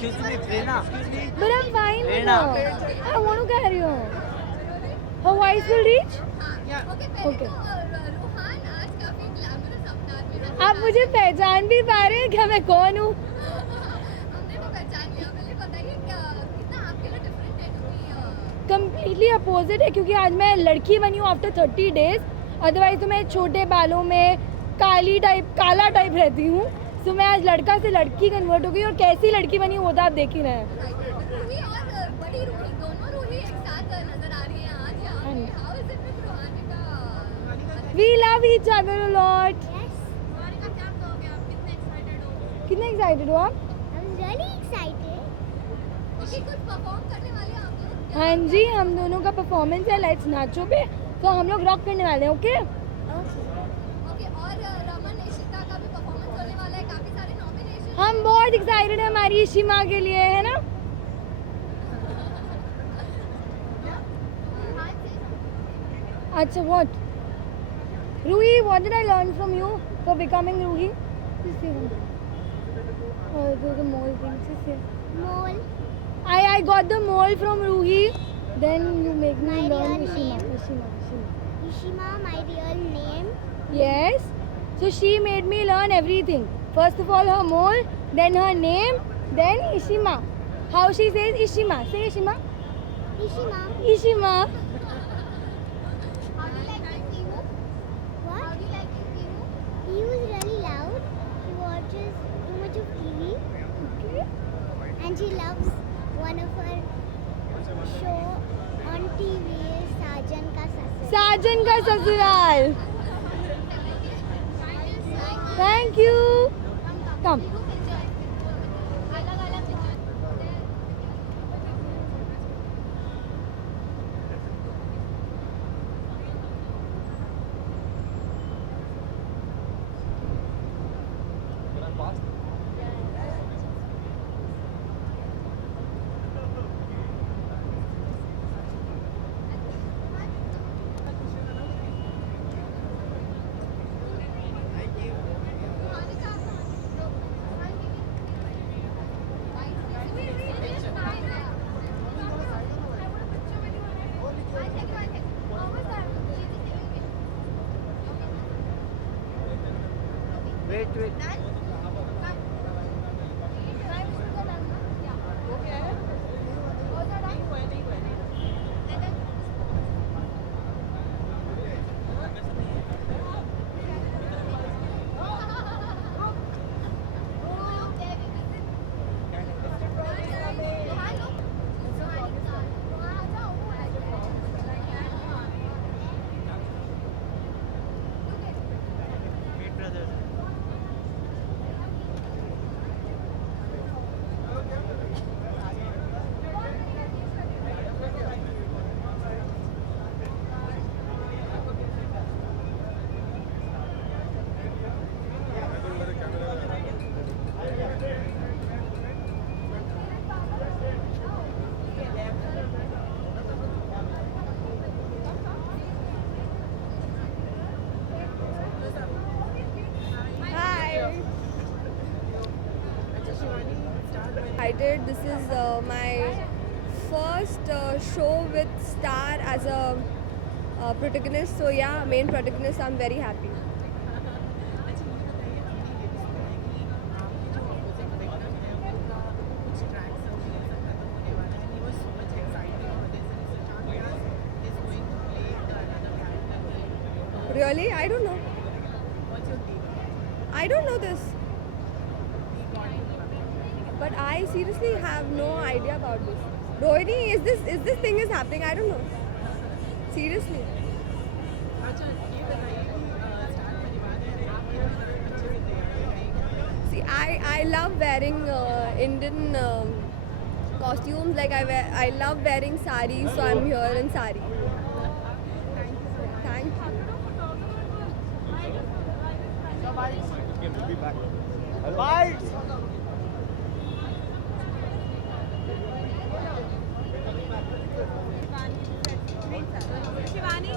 Excuse me, Prerna. but I'm fine with her I want to carry her her voice will reach okay आप मुझे पहचान भी पा रहे हैं क्या मैं कौन हूँ कम्प्लीटली अपोजिट है क्योंकि आज मैं लड़की बनी हूँ आफ्टर 30 डेज अदरवाइज तो मैं छोटे बालों में काला टाइप रहती हूँ तो मैं आज लड़का से लड़की कन्वर्ट हो गई और कैसी लड़की बनी वो तो आप देख ही रहे हैं we love each other a lot कितने एक्साइटेड हो आप हाँ जी हम दोनों का परफॉर्मेंस है लेट्स नाचो पे तो हम लोग रॉक करने वाले हैं ओके हम बहुत एक्साइटेड हैं हमारी शिमा के लिए है ना अच्छा what Roohi what did I learn from you for becoming Roohi the mole thing I got the mole from Ruhi then you make me learn Ishima my real name yes so she made me learn everything first of all her mole then her name then Ishima how she says Ishima say Ishima Ishima how do you like Kivu what how do you like Kivu he was really loud he watches too much of TV okay and she loves one of her show on TV साजन का ससुराल thank you come This is my first show with Star as a protagonist. So yeah, main protagonist. I'm very happy. Really? I don't know. I don't know this. But I seriously have no idea about this. Rohini, is this thing is happening? I don't know. Seriously. See, I love wearing Indian costumes. Like I love wearing saris, so I'm here in sari. Thank you. Bye. Shivani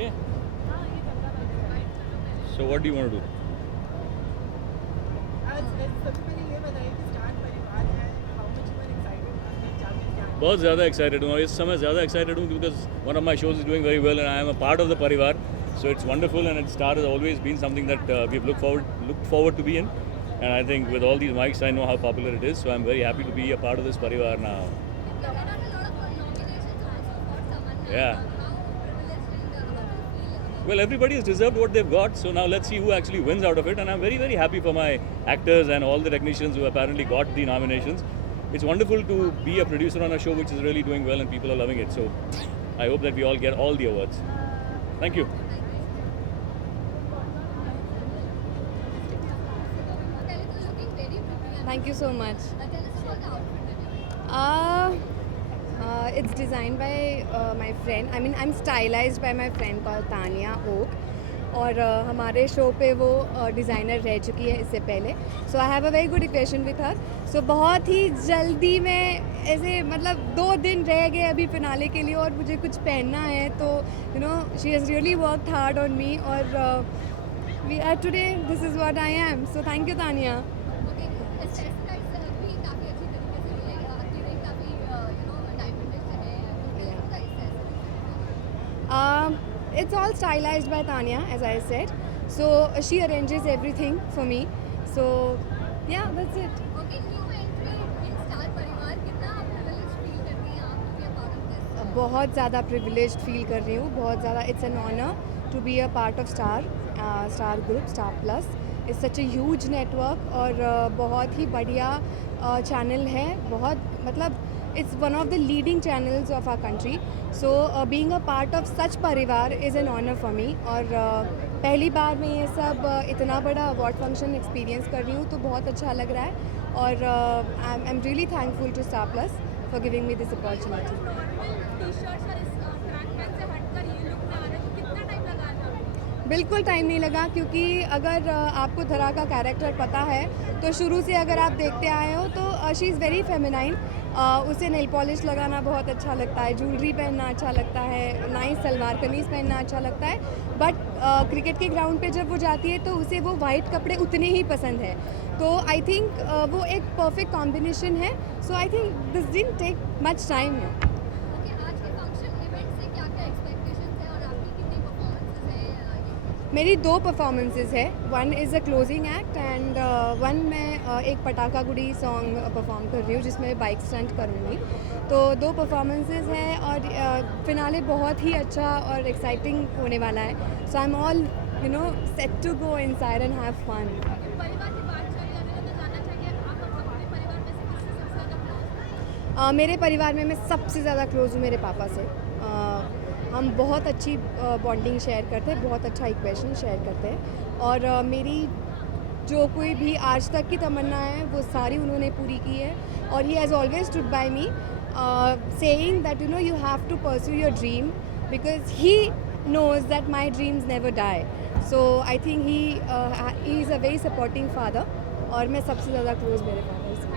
Yeah. So what do you want to do? सबसे पहले ये बताइए कि star परिवार है, how much you are excited करने जाके क्या बहुत ज़्यादा एक्साइटेड हूँ, इस समय ज़्यादा एक्साइटेड हूँ because one of my shows is doing very well and I am a part of the परिवार. So it's wonderful, and Star has always been something that we've looked forward to be in, and I think with all these mics, I know how popular it is. So I'm very happy to be a part of this parivar now. Yeah. Well, everybody has deserved what they've got, so now let's see who actually wins out of it. And I'm very, very happy for my actors and all the technicians who apparently got the nominations. It's wonderful to be a producer on a show which is really doing well and people are loving it. So I hope that we all get all the awards. Thank you. Thank you so much. It's designed by my friend. I mean, I'm stylized by my friend called Tanya Oak. और हमारे show पे वो designer रह चुकी है इससे पहले. So I have a very good equation with her. सो बहुत ही जल्दी में ऐसे मतलब 2 दिन रह गए अभी फिनाले के लिए और मुझे कुछ पहनना है, तो you know she has really worked hard on me और we are today this is what I am. So thank you Tania. It's all stylized by Tanya, as I said. So she arranges everything for me. So yeah, that's it. बहुत ज़्यादा privileged feel कर रही हूँ, बहुत ज़्यादा. It's an honor to be a part of Star Group, Star Plus. It's such a huge network और बहुत ही बढ़िया channel है. बहुत मतलब it's one of the leading channels of our country. So being a part of such परिवार is an honor for me. और पहली बार मैं ये सब इतना बड़ा अवार्ड फंक्शन एक्सपीरियंस कर रही हूँ, तो बहुत अच्छा लग रहा है और I am really thankful to Star Plus for giving me this opportunity. बिल्कुल टाइम नहीं लगा, क्योंकि अगर आपको धरा का कैरेक्टर पता है तो शुरू से अगर आप देखते आए हो तो शी इज़ वेरी फेमिनाइन. उसे नेल पॉलिश लगाना बहुत अच्छा लगता है, ज्वेलरी पहनना अच्छा लगता है, नाइस सलवार कमीज़ पहनना अच्छा लगता है. बट क्रिकेट के ग्राउंड पे जब वो जाती है तो उसे वो वाइट कपड़े उतने ही पसंद है. तो आई थिंक वो एक परफेक्ट कॉम्बिनेशन है. So I think this didn't take much time. मेरी 2 परफॉर्मेंसेस है. One is a closing act and one मैं एक पटाखा गुड़ी सॉन्ग परफॉर्म कर रही हूँ जिसमें बाइक स्टंट करूँगी. तो 2 परफॉर्मेंसेस हैं और फिनाले बहुत ही अच्छा और एक्साइटिंग होने वाला है. So I am all you know set to go inside and have fun. मेरे परिवार में मैं सबसे ज़्यादा क्लोज हूँ मेरे पापा से. हम बहुत अच्छी बॉन्डिंग शेयर करते हैं, बहुत अच्छा इक्वेशन शेयर करते हैं और मेरी जो कोई भी आज तक की तमन्ना है वो सारी उन्होंने पूरी की है. और he has always stood by me saying that you know you have to pursue your dream because he knows that my dreams never die. So I think he is a very supporting father और मैं सबसे ज़्यादा close मेरे father से.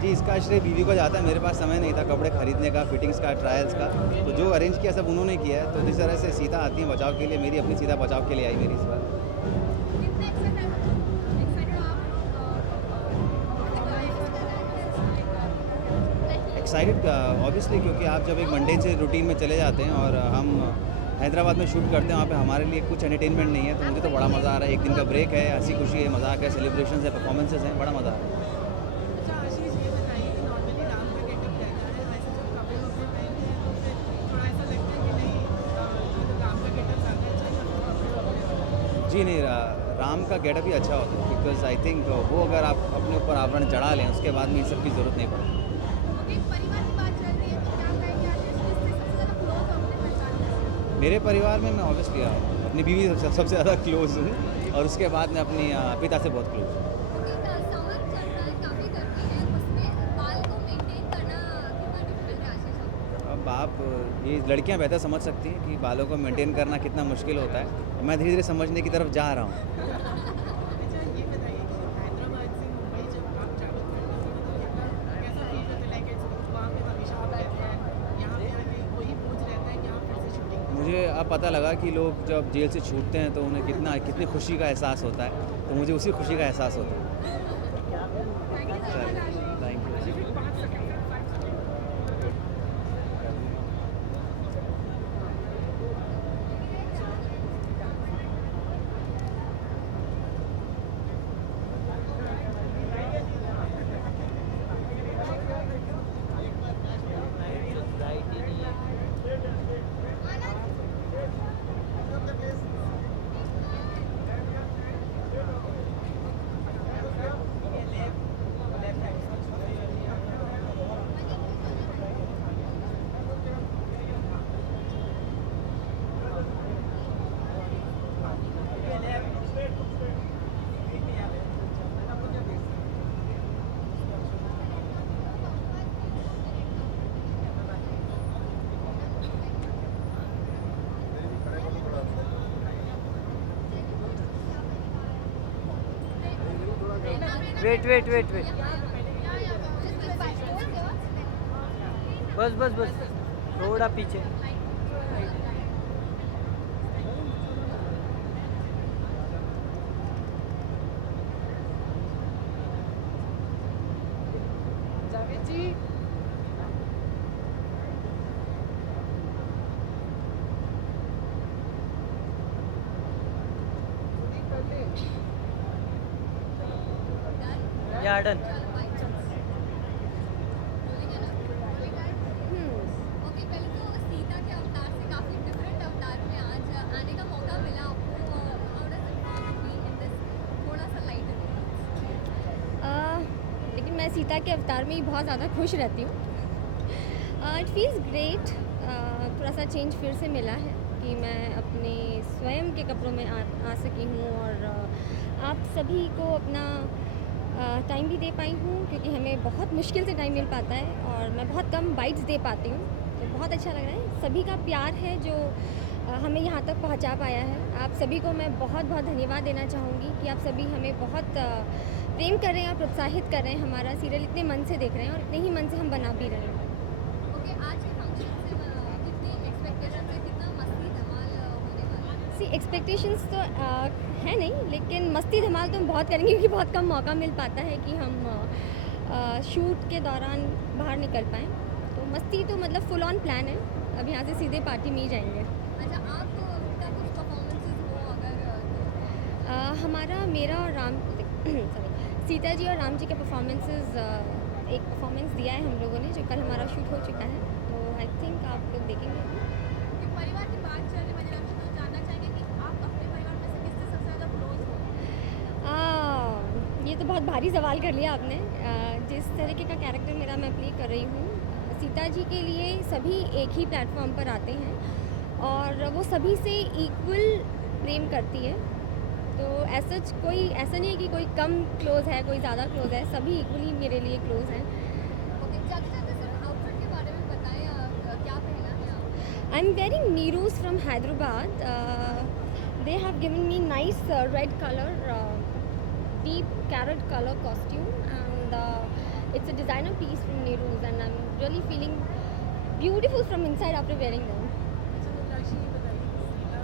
जी इसका श्रेय बीवी को जाता है. मेरे पास समय नहीं था कपड़े खरीदने का, फिटिंग्स का, ट्रायल्स का. तो जो अरेंज किया सब उन्होंने किया है. तो जिस तरह से सीता आती है बचाव के लिए, मेरी अपनी सीता बचाव के लिए आई मेरी इस बार. एक्साइटेड ऑब्वियसली, क्योंकि आप जब एक मंडे से रूटीन में चले जाते हैं और हम हैदराबाद में शूट करते हैं, वहाँ पे हमारे लिए कुछ एंटरटेनमेंट नहीं है, तो मुझे तो बड़ा मज़ा आ रहा है। एक दिन का ब्रेक है, हंसी खुशी है, मजाक है, सेलिब्रेशन है, परफॉर्मेंसेज हैं, बड़ा मज़ा आ रहा है। अच्छा आशीष, ये बताइए कि नॉर्मली राम का गेटअप रहता है, वैसे जब कपड़े लोग पहनते हैं तो फिर थोड़ा ऐसा लगता है कि नहीं राम का गेटअप ज़्यादा अच्छा है। जी नहीं, राम का गेटअप ही अच्छा होता है, बिकॉज आई थिंक वो अगर आप अपने ऊपर आवरण चढ़ा लें, उसके बाद में इन सब की ज़रूरत नहीं पड़ती। मेरे परिवार में मैं ऑब्वियसली अपनी बीवी से सबसे ज़्यादा क्लोज हूँ और उसके बाद मैं अपनी पिता से बहुत क्लोज हूँ। अब आप ये लड़कियां बेहतर समझ सकती हैं कि बालों को मेंटेन करना कितना मुश्किल होता है। मैं धीरे धीरे समझने की तरफ जा रहा हूँ। अच्छा ये बताइए कि हैदराबाद से मुंबई जब आप ट्रैवल करते हो तो कितना कैसा फील होता है? लाइक वहाँ पे हमेशा आप रहते हैं, यहाँ पे आके वही बोझ रहता है कि आप फिर से शूटिंग। मुझे अब पता लगा कि लोग जब जेल से छूटते हैं तो उन्हें कितनी खुशी का एहसास होता है, तो मुझे उसी खुशी का एहसास होता है। Thank you. वेट बस थोड़ा पीछे। जावेद जी या डन। ओके, पहले तो सीता के अवतार से काफ़ी डिफरेंट अवतार में आज आने का मौका मिला आपको। How does it feel in this, थोड़ा सा लाइट लेकिन मैं सीता के अवतार में ही बहुत ज़्यादा खुश रहती हूँ। It feels great. थोड़ा सा चेंज फिर से मिला है कि मैं अपने स्वयं के कपड़ों में आ सकी हूँ और आप सभी को अपना टाइम भी दे पाई हूँ, क्योंकि हमें बहुत मुश्किल से टाइम मिल पाता है और मैं बहुत कम बाइट्स दे पाती हूँ, तो बहुत अच्छा लग रहा है। सभी का प्यार है जो हमें यहाँ तक पहुँचा पाया है। आप सभी को मैं बहुत बहुत धन्यवाद देना चाहूँगी कि आप सभी हमें बहुत प्रेम कर रहे हैं और प्रोत्साहित कर रहे हैं। हमारा सीरियल इतने मन से देख रहे हैं और इतने ही मन से हम बना भी रहे हैं। ओके, आज के फंक्शन से कितनी एक्सपेक्टेशन है, कितना मस्ती धमाल होने वाला है? सी एक्सपेक्टेशंस तो है नहीं, लेकिन मस्ती धमाल तो हम बहुत करेंगे क्योंकि बहुत कम मौका मिल पाता है कि हम शूट के दौरान बाहर निकल पाएँ। तो मस्ती तो मतलब फुल ऑन प्लान है। अब यहाँ से सीधे पार्टी में ही जाएंगे। अच्छा, आप का कुछ परफॉर्मेंसेस हो अगर हमारा मेरा और राम सॉरी सीता जी और राम जी के परफॉर्मेंसेस एक परफॉर्मेंस दिया है हम लोगों ने, जो कल हमारा शूट हो चुका है। तो आई थिंक आप लोग देखेंगे। परिवार की बात चल रही है, तो जानना चाहेंगे कि आप अपने परिवार में से किससे सबसे ज़्यादा क्लोज हो? ये तो बहुत भारी सवाल कर लिया आपने। जिस तरीके का कैरेक्टर मेरा मैं प्ले कर रही हूँ, सीता जी के लिए सभी एक ही प्लेटफॉर्म पर आते हैं और वो सभी से इक्वल प्रेम करती है। तो ऐसा कोई ऐसा नहीं है कि कोई कम क्लोज है, कोई ज़्यादा क्लोज है, सभी इक्वली मेरे लिए क्लोज हैं। ओके, जाते सिर्फ आउटफिट के बारे में बताएं, क्या पहना है आप? I am wearing Neeru's from Hyderabad. They have given me nice red colour, deep carrot color costume, and it's a designer piece from Neeru's, and I'm really feeling beautiful from inside after wearing them. अच्छा मीनाक्षी, ये बताइए सीता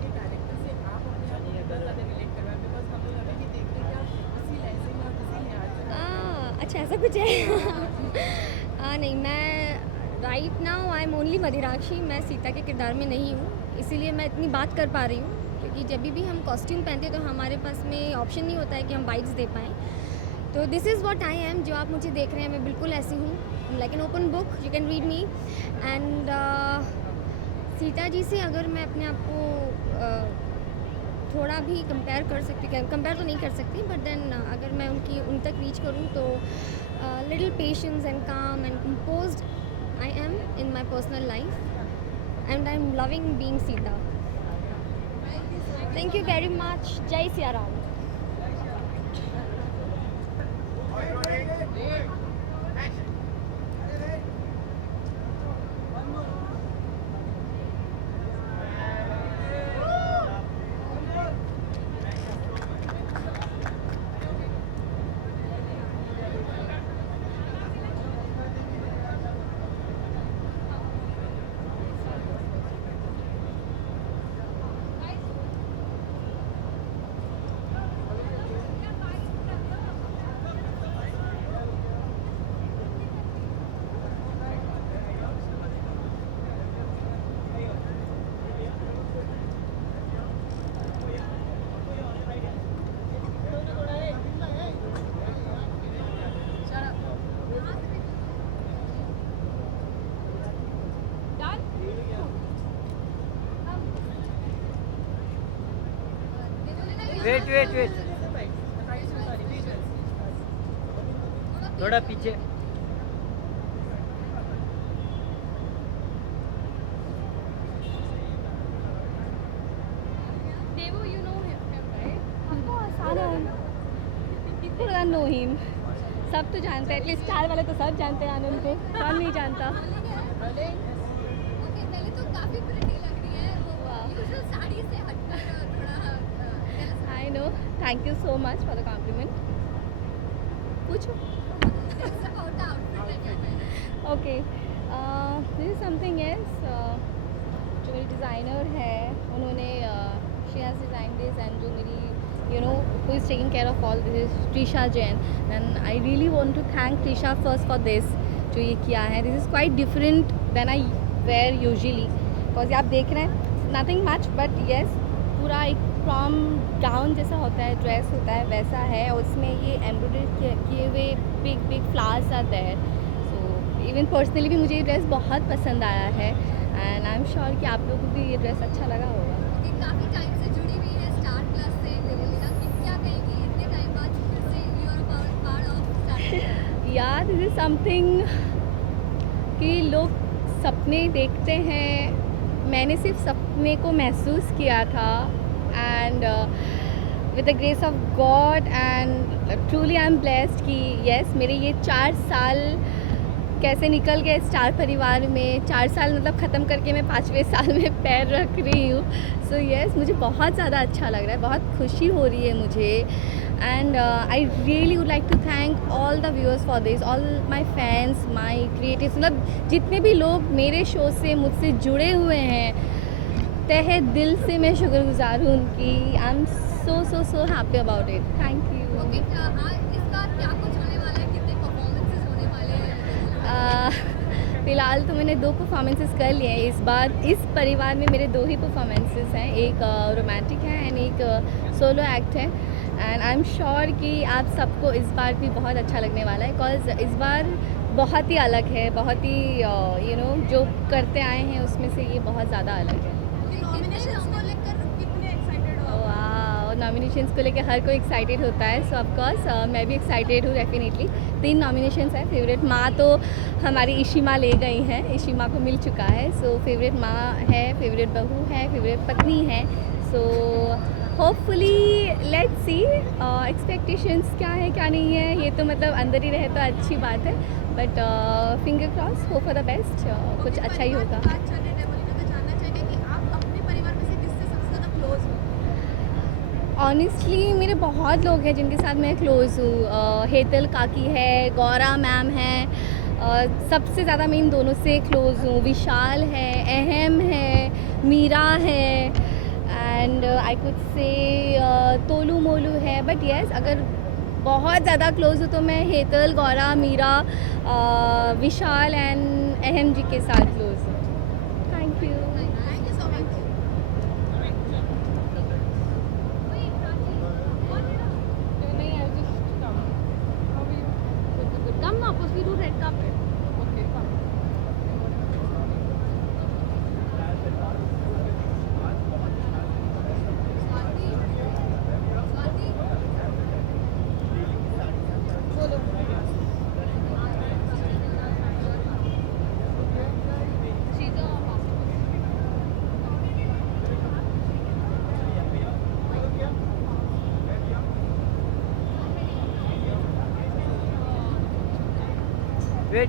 के character से आप अपने आप को कितना ज़्यादा रिलेट कर रहे हैं? बिकॉज हम लोग अभी भी देखते हैं कि आप किसी लहजे में और किसी लिहाज से। अच्छा, ऐसा कुछ है। नहीं, मैं right now I am only Madirakshi, मैं सीता के किरदार में नहीं हूँ, इसीलिए मैं इतनी बात कर पा रही हूँ, क्योंकि जब भी हम कॉस्ट्यूम पहनते हैं तो हमारे पास में ऑप्शन नहीं होता है कि हम बाइट्स दे पाएँ। तो this is what I M, जो आप मुझे देख रहे हैं मैं बिल्कुल ऐसी हूँ, like an open book, you can read me. And Sita ji से अगर मैं अपने आप को थोड़ा भी कंपेयर कर सकती, कंपेयर तो नहीं कर सकती, बट देन अगर मैं उन तक रीच करूँ तो लिटिल पेशेंस एंड काम and composed I am in my personal life and I am loving being Sita. Thank you very much. जय सिया राम। वेट थोड़ा पीछे। Devu, you know him, right? Of course, Anand. Who doesn't know him? सब तो जानते हैं, at least star वाले तो सब जानते हैं आनंद को, कौन नहीं जानता। ओके, पहले तो काफी प्रिटी लग रही है वो यूजुअल साड़ी से हटकर थोड़ा। I know, thank you so much for the compliment. पूछो। Okay, this is something else. जो मेरी डिज़ाइनर है उन्होंने she has design this, and जो मेरी who is taking care of all this is Trisha Jain, and I really want to thank Trisha first for this जो ये किया है। This is quite different than I wear usually, because ये आप देख रहे हैं nothing much, but yes पूरा एक prom gown जैसा होता है, ड्रेस होता है वैसा है, और उसमें ये एम्ब्रॉयडरी किए हुए big flowers are there। So even personally भी मुझे ये ड्रेस बहुत पसंद आया है, and I am sure कि आप लोगों को भी ये ड्रेस अच्छा लगा होगा। काफी टाइम से जुड़ी हुई है स्टार प्लस से, क्या कहेंगी इतने टाइम बाद फिर से you are part of Star? यार दिस इज समथिंग कि लोग सपने देखते हैं, मैंने सिर्फ सपने को महसूस किया था, and with the grace of God and truly I am blessed कि यस मेरे ये 4 साल कैसे निकल गए स्टार परिवार में। 4 साल मतलब ख़त्म करके मैं 5वें साल में पैर रख रही हूँ। सो यस मुझे बहुत ज़्यादा अच्छा लग रहा है, बहुत खुशी हो रही है मुझे, and I really would like to thank all the viewers for this, all my fans, my creatives, मतलब जितने भी लोग मेरे शो से मुझसे जुड़े हुए हैं, तहे दिल से मैं शुक्रगुजार हूँ उनकी। आई am so happy about it. Thank you. Okay, इस बार क्या कुछ होने वाला है, कितने परफॉर्मेंसेस होने वाले हैं? फ़िलहाल तो मैंने 2 परफॉर्मेंसेस कर लिए हैं इस बार। इस परिवार में मेरे 2 ही परफॉर्मेंसेस हैं, एक रोमांटिक है एंड एक सोलो एक्ट है, एंड आई एम श्योर कि आप सबको इस बार भी बहुत अच्छा लगने वाला है, बिकॉज इस बार बहुत ही अलग है, बहुत ही जो करते आए हैं उसमें से ये बहुत ज़्यादा अलग है। नॉमिनेशंस को लेकर हर कोई एक्साइटेड होता है, सो ऑफकोर्स मैं भी एक्साइटेड हूँ डेफिनेटली। 3 नॉमिनेशंस है। फेवरेट माँ तो हमारी इशिमा ले गई हैं, इशिमा को मिल चुका है, सो फेवरेट माँ है, फेवरेट बहू है, फेवरेट पत्नी है। So hopefully let's see, expectations क्या है क्या नहीं है ये तो मतलब अंदर ही रहे तो अच्छी बात है, but finger cross, hope for the best, कुछ अच्छा ही होगा। ऑनेस्टली मेरे बहुत लोग हैं जिनके साथ मैं क्लोज़ हूँ। हेतल काकी है, गौरा मैम है, सबसे ज़्यादा मैं इन दोनों से क्लोज़ हूँ। विशाल है, अहम है, मीरा है, and I could say तोलू Molu है। बट येस अगर बहुत ज़्यादा क्लोज हूँ तो मैं हेतल, गौरा, मीरा, विशाल एंड अहम जी के साथ क्लोज हूँ. Thank you. Thank you so much. Come now, because we do red carpet. Okay, come. Wait.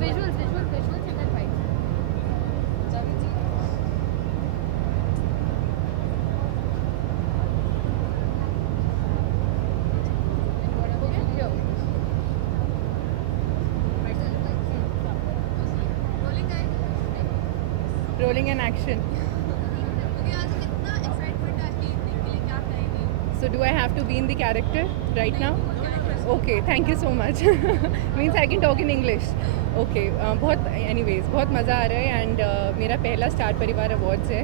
Visuals and then fight. Rolling and action. So do I have to be in the character right now? Okay, thank you so much. Means I can talk in English. Okay, बहुत मज़ा आ रहा है and मेरा पहला star Parivaar awards है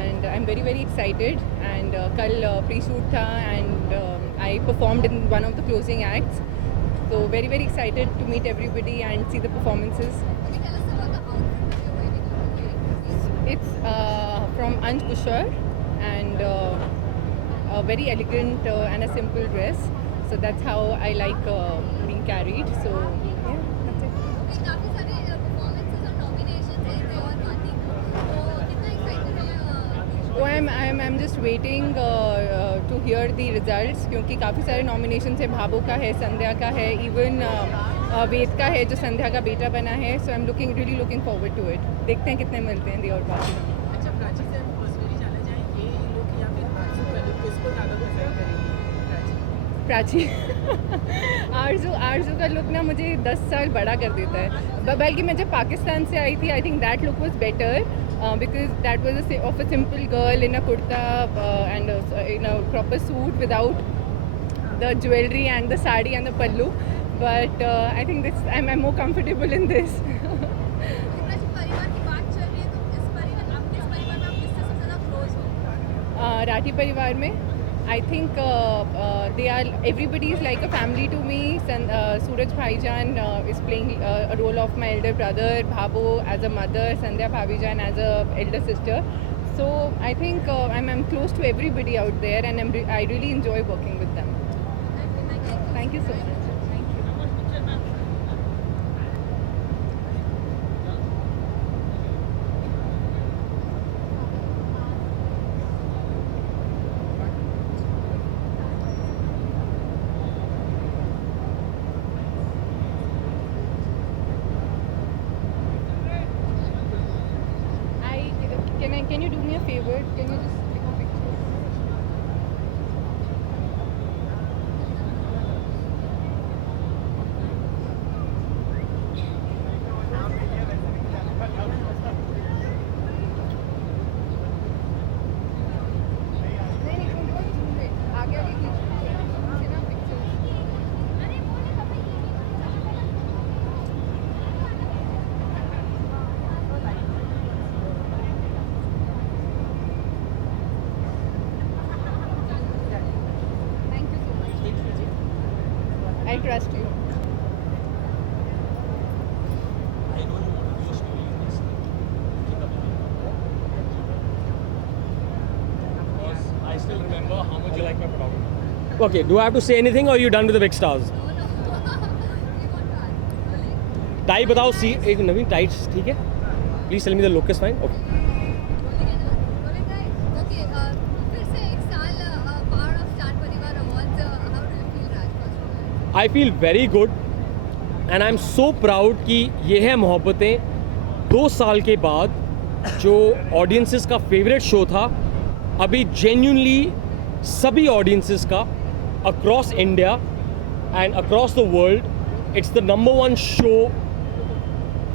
and I'm very very excited and कल pre-shoot था and I performed in one of the closing acts. So very very excited to meet everybody and see the performances. It's from Anj Kushar and a very elegant and a simple dress. So that's how I like being carried. So yeah, that's it. काफी सारे performances और nominations हैं और बातें तो कितना excited है Oh, I'm just waiting to hear the results क्योंकि काफ़ी सारे nominations है. भाबो का है, संध्या का है, even वेद का है जो संध्या का बेटा बना है. So I'm really looking forward to it. देखते हैं कितने मिलते हैं दी और बाकी. अच्छा प्राची से हम पर्सनली जाना चाहें ये लोग या फिर आरजू का लुक किसको ज़्यादा पसंद करेंगे प्राची आरजू का लुक ना मुझे 10 साल बड़ा कर देता है. बल्कि मैं जब पाकिस्तान से आई थी I think that look was better because that was of a simple girl in a kurta and in a proper suit without the jewelry and the sari and the pallu. But I think I'm more comfortable in this. परिवार की बात चल रही है तो इस परिवार में आप किससे सबसे ज़्यादा क्लोज हो राठी परिवार में I think everybody is like a family to me. Suraj Bhaijan is playing a role of my elder brother, Bhabo as a mother, Sandhya Bhabijan as a elder sister. So I think I'm close to everybody out there and I really enjoy working with them. Thank you so much. Can you do me a favor? Can you just take a picture? I trust you. I still remember how much you like my photography. Okay, do I have to say anything or are you done with the big stars? Tie बताओ सी एक नवीन टाइट्स ठीक है please tell me the look is fine okay I feel very good and I am so proud कि ये है मोहब्बतें 2 साल के बाद जो ऑडियंसेस का फेवरेट शो था अभी जेन्युइनली सभी ऑडियंसेस का across India and across the world it's the number 1 show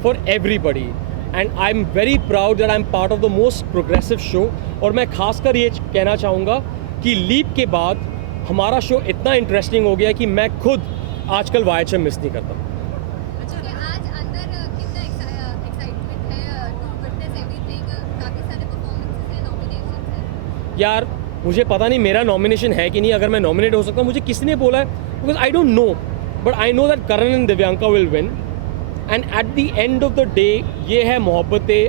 for everybody and I am very proud that I am part of the most progressive show और मैं खासकर ये कहना चाहूँगा कि लीप के बाद हमारा शो इतना इंटरेस्टिंग हो गया कि मैं खुद आजकल YHM मिस नहीं करता. अच्छा आज अंदर कितना एक्साइटमेंट है टू विटनेस एवरीथिंग, काफी सारे परफॉर्मेंसेस हैं, नॉमिनेशंस हैं. यार मुझे पता नहीं मेरा नॉमिनेशन है कि नहीं, अगर मैं नॉमिनेट हो सकता हूँ. मुझे किसने बोला है, because I don't know, but I know that Karan and Divyanka will win. And at the end of the day Yeh Hai Mohabbatein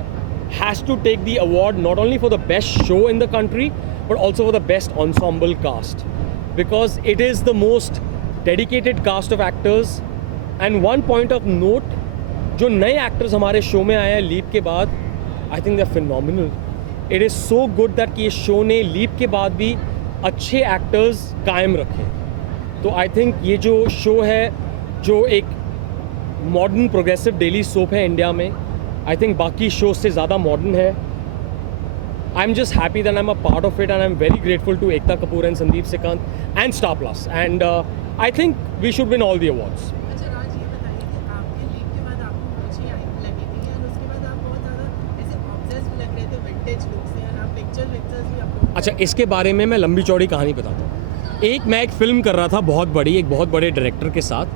has to take the award not only for the best show in the country but also for the best ensemble cast, because it is the most dedicated cast of actors. And one point of note, जो नए actors हमारे show में आए हैं leap के बाद, I think they are phenomenal. It is so good that कि ये शो ने लीप के बाद भी अच्छे एक्टर्स कायम रखे. तो आई थिंक ये जो शो है, जो एक मॉडर्न प्रोग्रेसिव डेली सोप है इंडिया में, आई थिंक बाकी शो से ज़्यादा मॉडर्न है. I am just happy that I am a part of it and I am very grateful to Ekta Kapoor and Sandeep Sikand and Star Plus. And I think we should win all the awards. अच्छा राज, ये बताइए कि आपके leap के बाद आपको अच्छी लगी थी और उसके बाद आप बहुत ज़्यादा ऐसे ऑब्सेस्ड लग रहे थे विंटेज लुक से, और आप पिक्चर्स भी अपलोड. अच्छा, इसके बारे में मैं लंबी चौड़ी कहानी बताता हूँ. मैं एक फ़िल्म कर रहा था बहुत बड़ी, एक बहुत बड़े डायरेक्टर के साथ,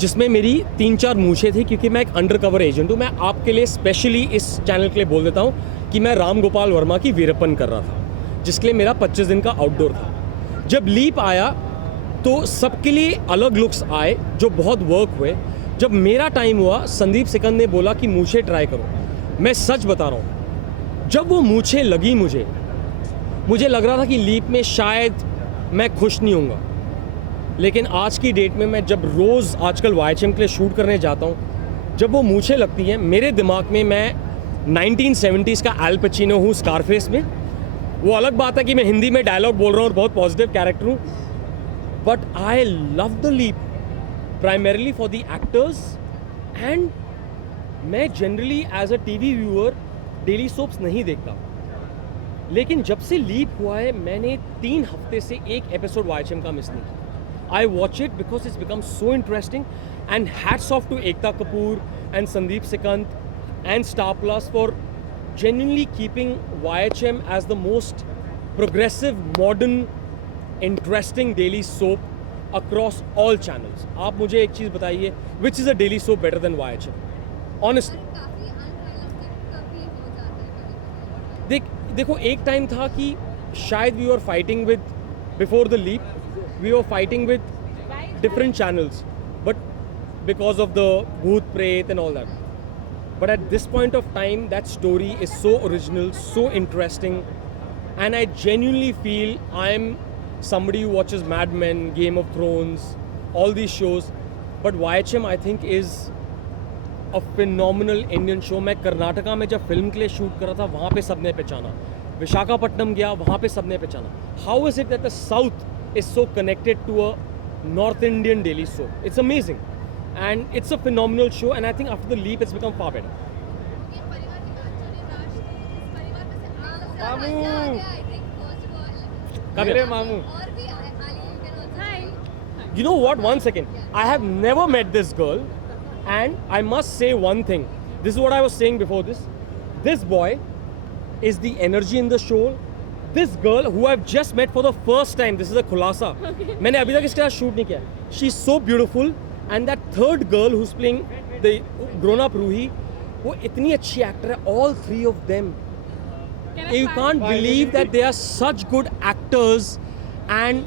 जिसमें मेरी 3-4 मूछें थी, क्योंकि मैं एक अंडर कवर एजेंट हूँ. मैं आपके लिए स्पेशली इस चैनल के लिए बोल देता हूँ कि मैं राम गोपाल वर्मा की वीरप्पन कर रहा था, जिसके लिए मेरा 25 दिन का आउटडोर था. जब लीप आया तो सबके लिए अलग लुक्स आए जो बहुत वर्क हुए. जब मेरा टाइम हुआ, संदीप सिकंद ने बोला कि मूछें ट्राई करो. मैं सच बता रहा हूँ, जब वो मूछें लगी मुझे लग रहा था कि लीप में शायद मैं खुश नहीं होऊंगा. लेकिन आज की डेट में मैं जब रोज़ आजकल YHM के लिए शूट करने जाता हूँ, जब वो मूछें लगती हैं, मेरे दिमाग में मैं 1970s का एल पचिनो हूँ स्कारफेस में. वो अलग बात है कि मैं हिंदी में डायलॉग बोल रहा हूँ और बहुत पॉजिटिव कैरेक्टर हूँ, but I love the leap primarily for the actors. And मैं generally as a TV viewer daily soaps नहीं देखता, लेकिन जब से लीप हुआ है मैंने 3 हफ्ते से एक एपिसोड YHM का मिस नहीं किया. I watch it because it's become so interesting, and hats off to Ekta Kapoor and Sandeep Sikand and Star Plus for genuinely keeping YHM as the most progressive, modern, interesting daily soap across all channels. आप मुझे एक चीज़ बताइए, which is a daily soap better than YHM? Honestly. देखो एक time था कि शायद we were fighting with, before the leap, we were fighting with different channels, but because of the Bhoot Pret and all that. But at this point of time, that story is so original, so interesting, and I genuinely feel I'm somebody who watches Mad Men, Game of Thrones, all these shows, but YHM I think is a phenomenal Indian show. मैं कर्नाटका में जब film के लिए shoot कर रहा था, वहाँ पे सबने पहचाना. विशाखापट्टनम गया, वहाँ पे सबने पहचाना. How is it that the South is so connected to a North Indian daily soap? It's amazing, and it's a phenomenal show, and I think after the leap it's become far better. Mamu. You know what? 1 second. I have never met this girl, and I must say one thing. This is what I was saying before this. This boy is the energy in the show. This girl who I've just met for the first time, this is a khulasa. मैंने अभी तक इसके साथ shoot नहीं किया. She's so beautiful, and that third girl who's playing the grown-up Ruhi, वो इतनी अच्छी एक्टर है. All three of them. You can't believe that they are such good actors, and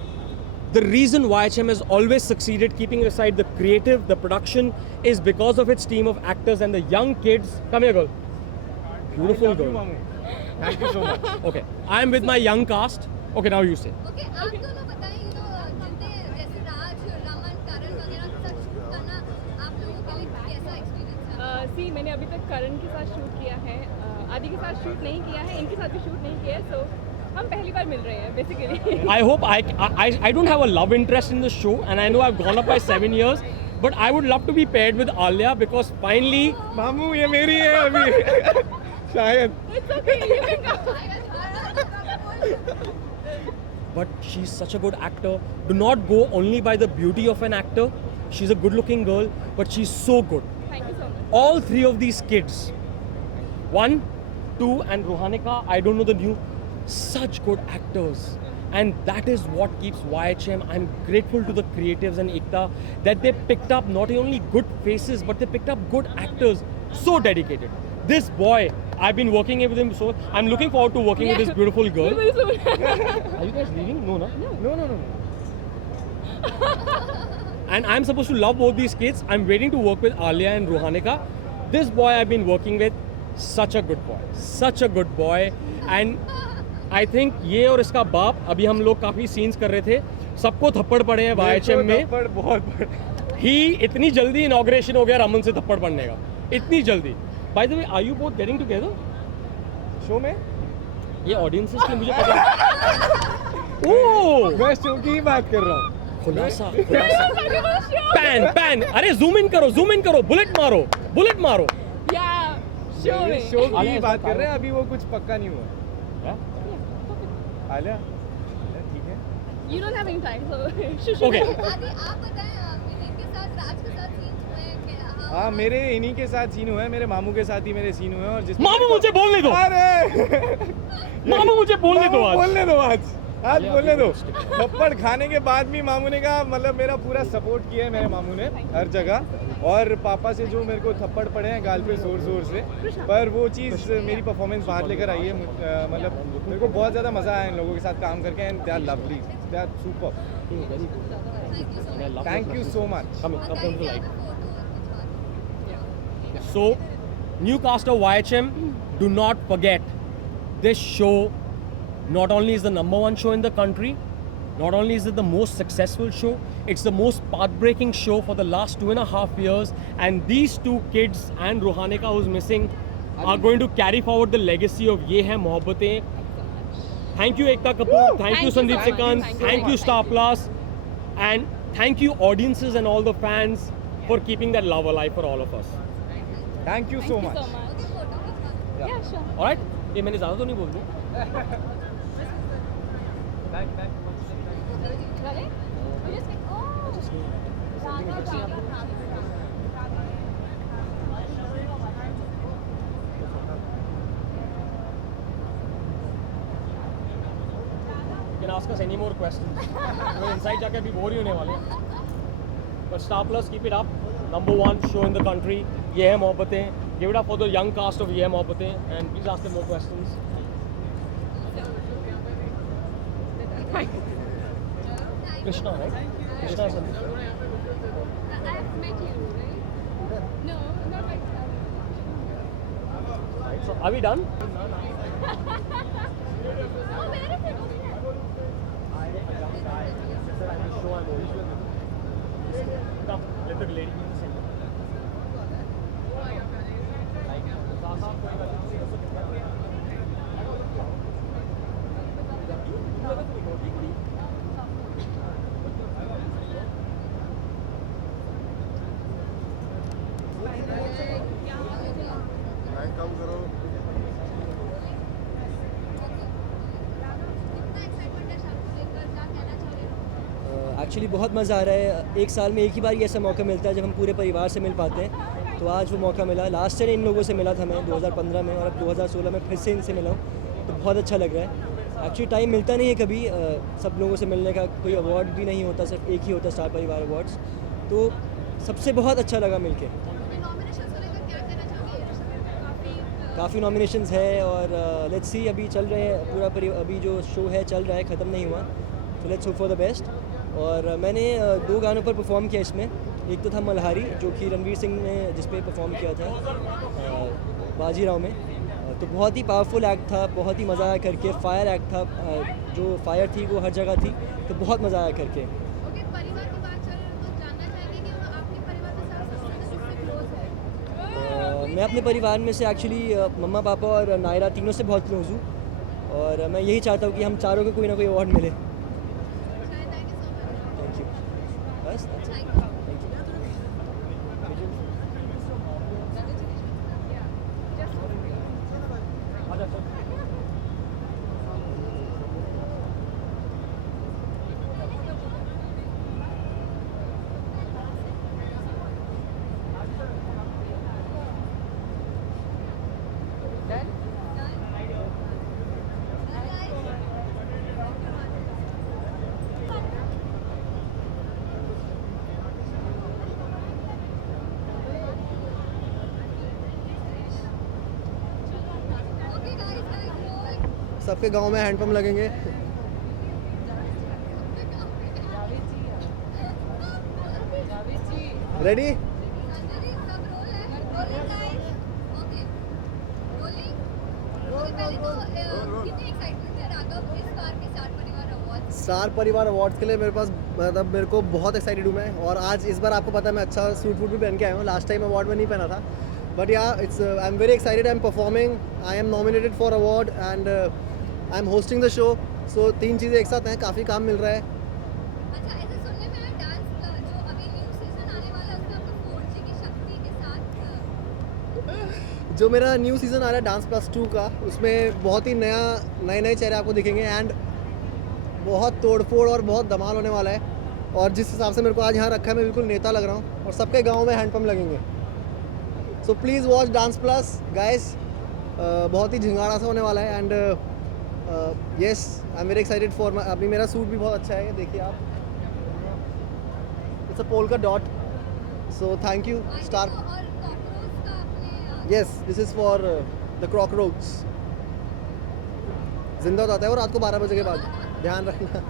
the reason YHM has always succeeded, keeping aside the creative, the production, is because of its team of actors and the young kids. Come here, girl. Beautiful girl. Thank you so much. Okay, I am with my young cast. Okay, now you say. Okay, आप दोनों बताएं, जितने जैसे राज, रमन, करण वगैरह के साथ shoot करना आप लोगों के लिए कैसा एक्सपीरियंस है? सी मैंने अभी तक करण के साथ शूट किया है, आदि के साथ शूट नहीं किया है, इनके साथ भी शूट नहीं किया है, so हम पहली बार मिल रहे हैं basically. I hope I don't have a love interest in the show, and I know I've gone up by 7 years, but I would love to be paired with Alia because finally. मामू ये मेरी है अभी. शायद. It's okay, you can go. But she's such a good actor. Do not go only by the beauty of an actor. She's a good-looking girl, but she's so good. Thank you so much. All three of these kids, 1, 2, and Rohanika, I don't know the new, such good actors. and that is what keeps YHM. I'm grateful to the creatives and Ekta that they picked up not only good faces but they picked up good actors, so dedicated. This boy, I've been working with him, so I'm looking forward to working with this beautiful girl. Are you guys leaving? No. And I'm supposed to love both these kids. I'm waiting to work with Alia and Ruhanika. This boy I've been working with, such a good boy. And I think ये और इसका बाप, अभी हम लोग काफ़ी scenes कर रहे थे, सबको थप्पड़ पड़े हैं YHM में. बहुत ही इतनी जल्दी इनॉग्रेशन हो गया रमन से थप्पड़ पड़ने का, इतनी जल्दी. By the way, are you both getting together? Show में? ये ऑडियंसेस की मुझे पता नहीं. ओह, मैं शो की ही बात कर रहा हूँ. खुलासा. पैन. अरे जूम इन करो, बुलेट मारो. शो की बात कर रहे हैं, अभी वो कुछ पक्का नहीं हुआ. आलिया ठीक है. You don't have any time, so Okay. आदि आप बताएं, इनके साथ राज के साथ सीन हुए क्या? हाँ, मेरे इन्हीं के साथ सीन हुए हैं, मेरे मामू के साथ ही मेरे सीन हुए हैं. और जिस मामू मुझे बोलने दो. अरे मामू मुझे बोलने दो आज बोलने दो. थप्पड़ खाने के बाद भी मामू ने कहा, मतलब मेरा पूरा सपोर्ट किया है मेरे मामू ने हर जगह. और पापा से जो मेरे को थप्पड़ पड़े हैं गाल पे जोर से, पर वो चीज़ मेरी परफॉर्मेंस बाहर लेकर आई है. मतलब मेरे को बहुत ज़्यादा मज़ा आया इन लोगों के साथ काम करके. And they are lovely, they are super. Thank you so much. So, new cast of YHM, do not forget, this show not only is the #1 show in the country, not only is it the most successful show, it's the most path-breaking show for the last 2.5 years. And these two kids and Ruhanika, who's missing, are going to carry forward the legacy of Ye Hai Mohabbatein. Thank you Ekta Kapoor, thank you Sandeep Sikand, thank you Star Plus, and thank you audiences and all the fans for keeping that love alive for all of us. Thank you so much. Yeah, sure. Alright, ये मैंने ज़्यादा तो नहीं बोल दिया. You can ask us any more questions. तो inside जाके अभी बोर ही होने वाले हैं. But Star Plus, keep it up. #1 show in the country. Ye Hai Mohabbatein. Give it up for the young cast of Ye Hai Mohabbatein, and please ask them more questions. Krishna, right? Krishna Sandeep. I have met you, right? No, not myself. Right, so are we done? Oh, where is it? Come, let the lady in the center. Actually बहुत मज़ा आ रहा है. एक साल में एक ही बार ऐसा मौका मिलता है जब हम पूरे परिवार से मिल पाते हैं. तो आज वो मौका मिला. लास्ट ईयर इन लोगों से मिला था मैं 2015 में, और अब 2016 में फिर से इनसे मिला हूँ. तो बहुत अच्छा लग रहा है. एक्चुअली टाइम मिलता नहीं है कभी सब लोगों से मिलने का. कोई अवार्ड भी नहीं होता, सिर्फ एक ही होता स्टार परिवार अवार्ड्स. तो सबसे बहुत अच्छा लगा मिलके. काफ़ी नॉमिनेशंस है और लेट्स सी, अभी चल रहे हैं पूरा अभी जो शो है चल रहा है, ख़त्म नहीं हुआ. तो let's hope for the best. और मैंने 2 गानों पर परफॉर्म किया इसमें. एक तो था मल्हारी, जो कि रणवीर सिंह ने जिस पे परफॉर्म किया था बाजीराव में. तो बहुत ही पावरफुल एक्ट था, बहुत ही मज़ा आया करके. फायर एक्ट था, जो फायर थी वो हर जगह थी. तो बहुत मज़ा आया करके. मैं अपने परिवार में से एक्चुअली मम्मा पापा और नायरा तीनों से बहुत क्लोज हूँ. और मैं यही चाहता हूँ कि हम चारों को कोई ना कोई अवार्ड मिले. Thank you. बस थैंक यू. सबके गांव में हैंडपम्प लगेंगे। रेडी? स्टार परिवार अवार्ड्स के लिए मेरे पास मतलब मेरे को बहुत एक्साइटेड हूँ मैं, और आज इस बार आपको पता है मैं अच्छा सूट वूट भी पहन के आया हूँ। लास्ट टाइम अवार्ड में नहीं पहना था, but yeah it's I am very excited. I am performing, I am nominated for award and I am hosting the show. So 3 चीज़ें एक साथ हैं, काफ़ी काम मिल रहा है। जो मेरा न्यू सीज़न आ रहा है डांस प्लस 2 का, उसमें बहुत ही नए चेहरे आपको दिखेंगे एंड बहुत तोड़फोड़ और बहुत धमाल होने वाला है। और जिस हिसाब से मेरे को आज यहाँ रखा है, मैं बिल्कुल नेता लग रहा हूँ और सबके गांव में हैंडपम्प लगेंगे। So please watch dance plus guys, बहुत ही झिंगाड़ा सा होने वाला है and yes I am very excited for अभी मेरा सूट भी बहुत अच्छा है, देखिए आप, it's a polka dot. So thank you star. Yes this is for the cockroach. जिंदा हो जाता है वो रात को 12 बजे के बाद, ध्यान रखना।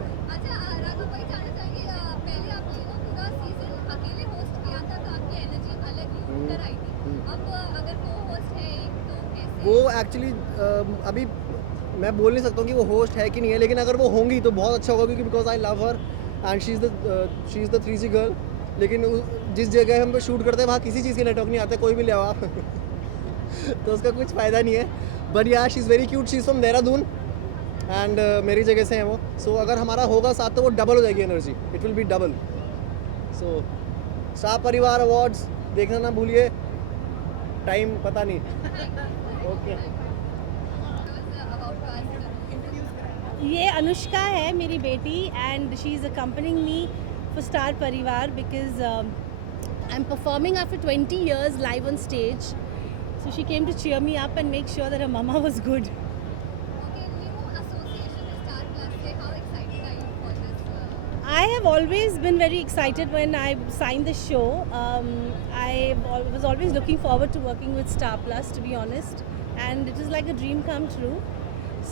वो एक्चुअली अभी मैं बोल नहीं सकता हूँ कि वो होस्ट है कि नहीं है, लेकिन अगर वो होंगी तो बहुत अच्छा होगा, क्योंकि because I love her and she is the 3G girl. लेकिन जिस जगह हम पे शूट करते हैं वहाँ किसी चीज़ के नेटवर्क नहीं आते, कोई भी ले आओ आप तो उसका कुछ फ़ायदा नहीं है। बट या she is very cute, she is from Dehradun and मेरी जगह से हैं वो। सो अगर हमारा होगा साथ तो वो डबल हो जाएगी energy, it will be double. So star Parivaar awards देखना ना भूलिए, टाइम पता नहीं। ओके ये अनुष्का है मेरी बेटी and she is accompanying me for star Parivar because I am performing after 20 years live on stage. So she came to cheer me up and make sure that her mama was good. I have always been very excited when I signed the show. I was always looking forward to working with Star Plus, to be honest, and it is like a dream come true.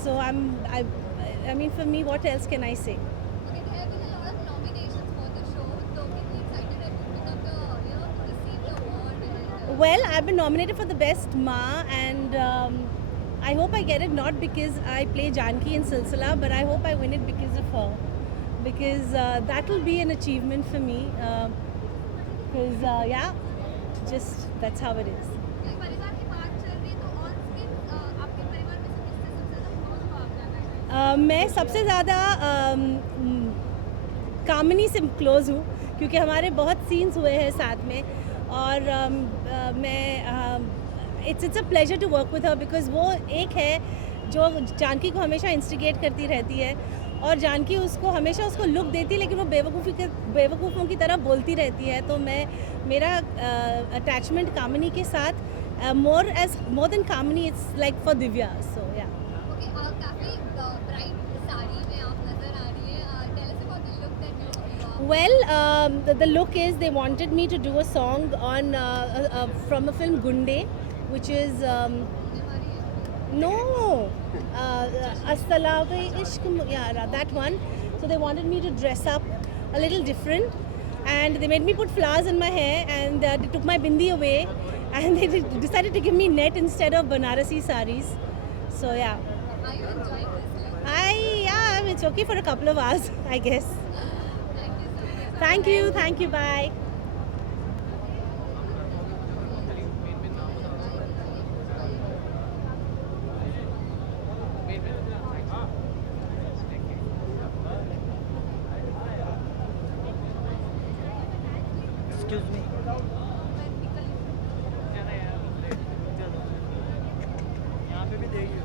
So I mean, for me, what else can I say? Okay, there have been a lot of nominations for the show. So, kitni excited are you to receive the award? Well, I've been nominated for the best Ma, and I hope I get it not because I play Janki in Silsila, but I hope I win it because of her. Because that will be an achievement for me. Because yeah, just that's how it is. परिवार की बात चल रही है तो on screen आपके परिवार में से किससे सबसे ज़्यादा क्लोज हो आप जाना है? मैं सबसे ज़्यादा कामिनी से क्लोज़ हूँ, क्योंकि हमारे बहुत सीन्स हुए हैं साथ में, और मैं it's a pleasure to work with her because वो एक है जो जानकी को हमेशा इंस्टिगेट करती रहती है, और जानकी उसको हमेशा उसको लुक देती है, लेकिन वो बेवकूफ़ों की तरह बोलती रहती है। तो मेरा अटैचमेंट कामिनी के साथ more than Kamini, it's like for Divya. So yeah okay, काफ़ी ब्राइट साड़ी में आप नज़र आ रही है। Tell us about the look that you Well, the look is they wanted me to do a song on from a film Gunde, which is As-Salaam Ishq, yeah, that one. So they wanted me to dress up a little different, and they made me put flowers in my hair, and they took my bindi away, and they decided to give me net instead of Banarasi saris. So yeah. Are you enjoying this look? Yeah, it's okay for a couple of hours, I guess. Thank you, bye. Excuse me. यहाँ पे भी देखिए।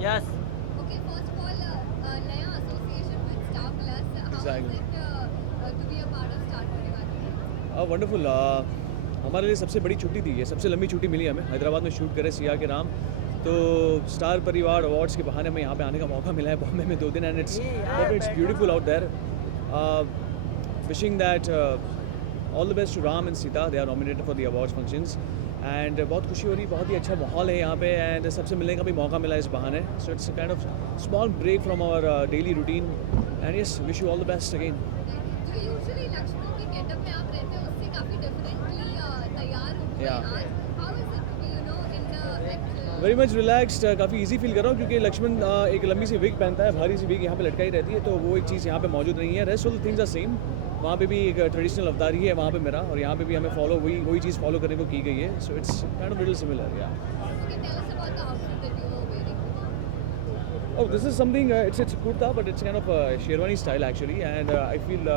Yes. Okay, first of all, नया association with Star Plus. How Exactly. is it to be a part of Star परिवार? Wonderful. हमारे लिए सबसे बड़ी छुट्टी थी ये, सबसे लंबी छुट्टी मिली हमें। हैदराबाद में शूट करे सिया के नाम, तो स्टार परिवार अवार्ड्स के बहाने हमें यहाँ पे आने का मौका मिला है बॉम्बे में 2 दिन and it's beautiful out there. Wishing that all the best to Ram and Sita. They are nominated for the awards functions and बहुत खुशी हो रही, बहुत ही अच्छा माहौल है यहाँ पे एंड सबसे मिलने का भी मौका मिला इस बहाने. So it's kind of small break from our daily routine and yes wish you all the best again. जो यूजुअली लक्ष्मण के गेटअप में आप रहते हैं उससे काफी डिफरेंटली तैयार होते हैं आज. How is it you know in the act? Very much relaxed. काफ़ी इजी फील कर रहा हूँ क्योंकि लक्ष्मण एक लंबी सी विग पहनता है, भारी सी विग यहाँ पे लटकाई रहती है, तो वो एक चीज़ यहाँ पे मौजूद नहीं है. Rest all the things are same. वहाँ पे भी एक ट्रेडिशनल अवतारी है वहाँ पे मेरा, और यहाँ पे भी हमें फॉलो वही चीज़ फॉलो करने को की गई है. सो it's kind of little similar. या Oh, this is something, it's kurta, but it's kind of sherwani style actually, and I feel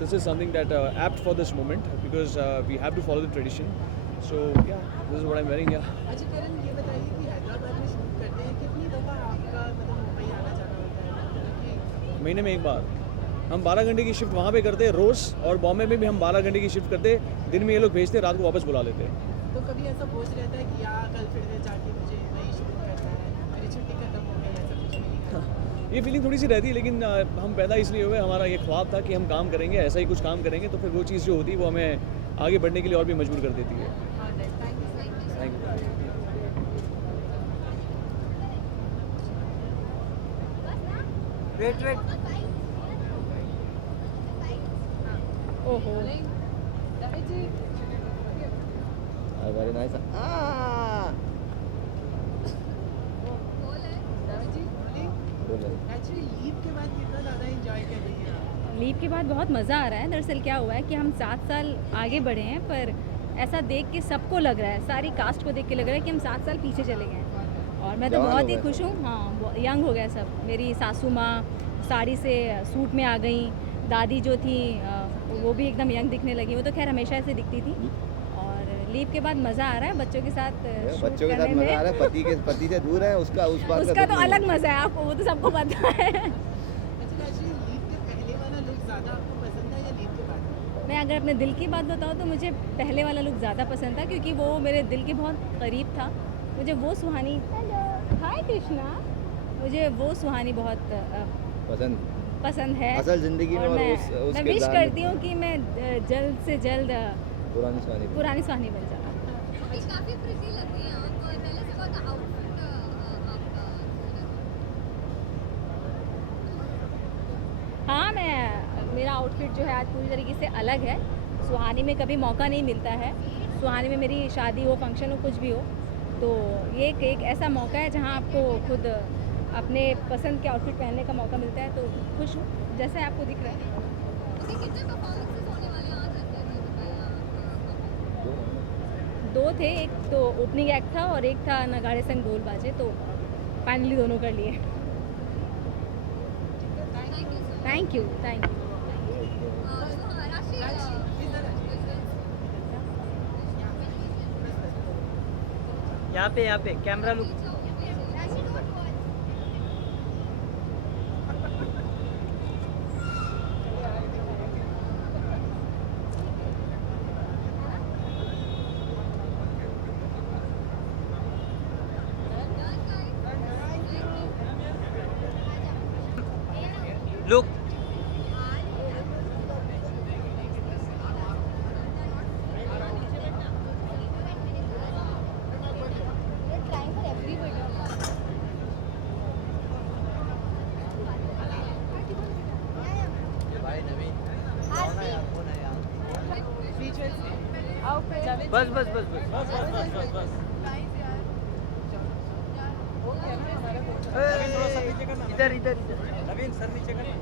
this is something that apt for this moment because we have to follow the tradition. So yeah, this is what I'm wearing. Yeah. अच्छा करण, ये बताइए कि हैदराबाद में shoot करते हैं, कितनी दफ़ा आपका मतलब मुंबई आना जाना होता है? महीने में एक बार. हम 12 घंटे की शिफ्ट वहाँ पे करते हैं रोज़, और बॉम्बे में भी हम 12 घंटे की शिफ्ट करते. दिन में ये लोग भेजते, रात को वापस बुला लेते. तो कभी ऐसा बोझ रहता है कि यार कल फिर से जाके मुझे वही शूट करना है, मेरी छुट्टी खत्म हो गई, ऐसा कुछ नहीं? ये फीलिंग थोड़ी सी रहती है, लेकिन हम पैदा इसलिए हुए, हमारा ये ख्वाब था कि हम काम करेंगे, ऐसा ही कुछ काम करेंगे, तो फिर वो चीज़ जो होती है वो हमें आगे बढ़ने के लिए और भी मजबूर कर देती है. Thank you. वेट ओहो वेरी नाइस. एक्चुअली लीव के बाद कितना ज़्यादा एंजॉय कर रही हैं आप? लीव के बाद बहुत मज़ा आ रहा है. दरअसल क्या हुआ है कि हम 7 साल आगे बढ़े हैं, पर ऐसा देख के सबको लग रहा है, सारी कास्ट को देख के लग रहा है कि हम 7 साल पीछे चले गए हैं. और मैं तो बहुत ही खुश हूँ. हाँ, यंग हो गया सब. मेरी सासू माँ साड़ी से सूट में आ गई. दादी जो थी वो भी एकदम यंग दिखने लगी. वो तो खैर हमेशा ऐसे दिखती थी. और लीव के बाद मज़ा आ रहा है बच्चों के साथ. बच्चों के साथ मज़ा आ रहा है. पति से दूर है उसका, उस बात उसका तो अलग मज़ा है, आपको वो तो सबको पता है. मैं अगर अपने दिल की बात बताऊँ तो मुझे पहले वाला लुक ज़्यादा पसंद था, क्योंकि वो मेरे दिल के बहुत करीब था. मुझे वो सुहानी, हाय कृष्णा, मुझे वो सुहानी बहुत पसंद है असल ज़िंदगी में. और मैं विश करती हूँ कि मैं जल्द से जल्द पुरानी सुहानी बन जाऊँ. काफी प्रिटी लग रही है आप, और पहले से बहुत आउटफिट आपका. हाँ, मेरा आउटफिट जो है आज पूरी तरीके से अलग है. सुहानी में कभी मौका नहीं मिलता है. सुहानी में मेरी शादी हो, फंक्शन हो, कुछ भी हो, तो ये एक ऐसा मौका है जहाँ आपको खुद अपने पसंद के आउटफिट पहनने का मौका मिलता है. तो खुश हूँ जैसे आपको दिख रहा है. कितने परफॉर्मेंसेस होने वाले हैं आज? 2 थे. एक तो ओपनिंग एक्ट था और एक था नगाड़े संग ढोल बाजे, तो फाइनली दोनों कर लिए. Thank you. यहाँ पे कैमरा लुक. लुक बस. इधर नवीन सर नीचे करना.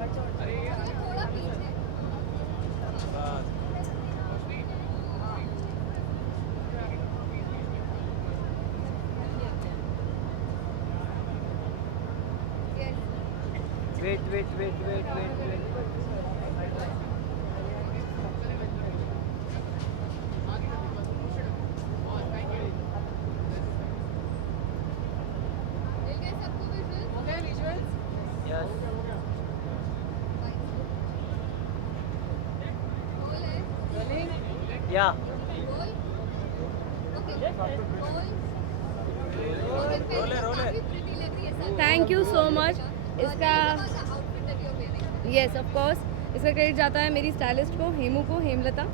वेट. या थैंक यू सो मच। इसका यस ऑफ कोर्स इसका क्रेडिट जाता है मेरी स्टाइलिस्ट को, हेमू को, हेमलता।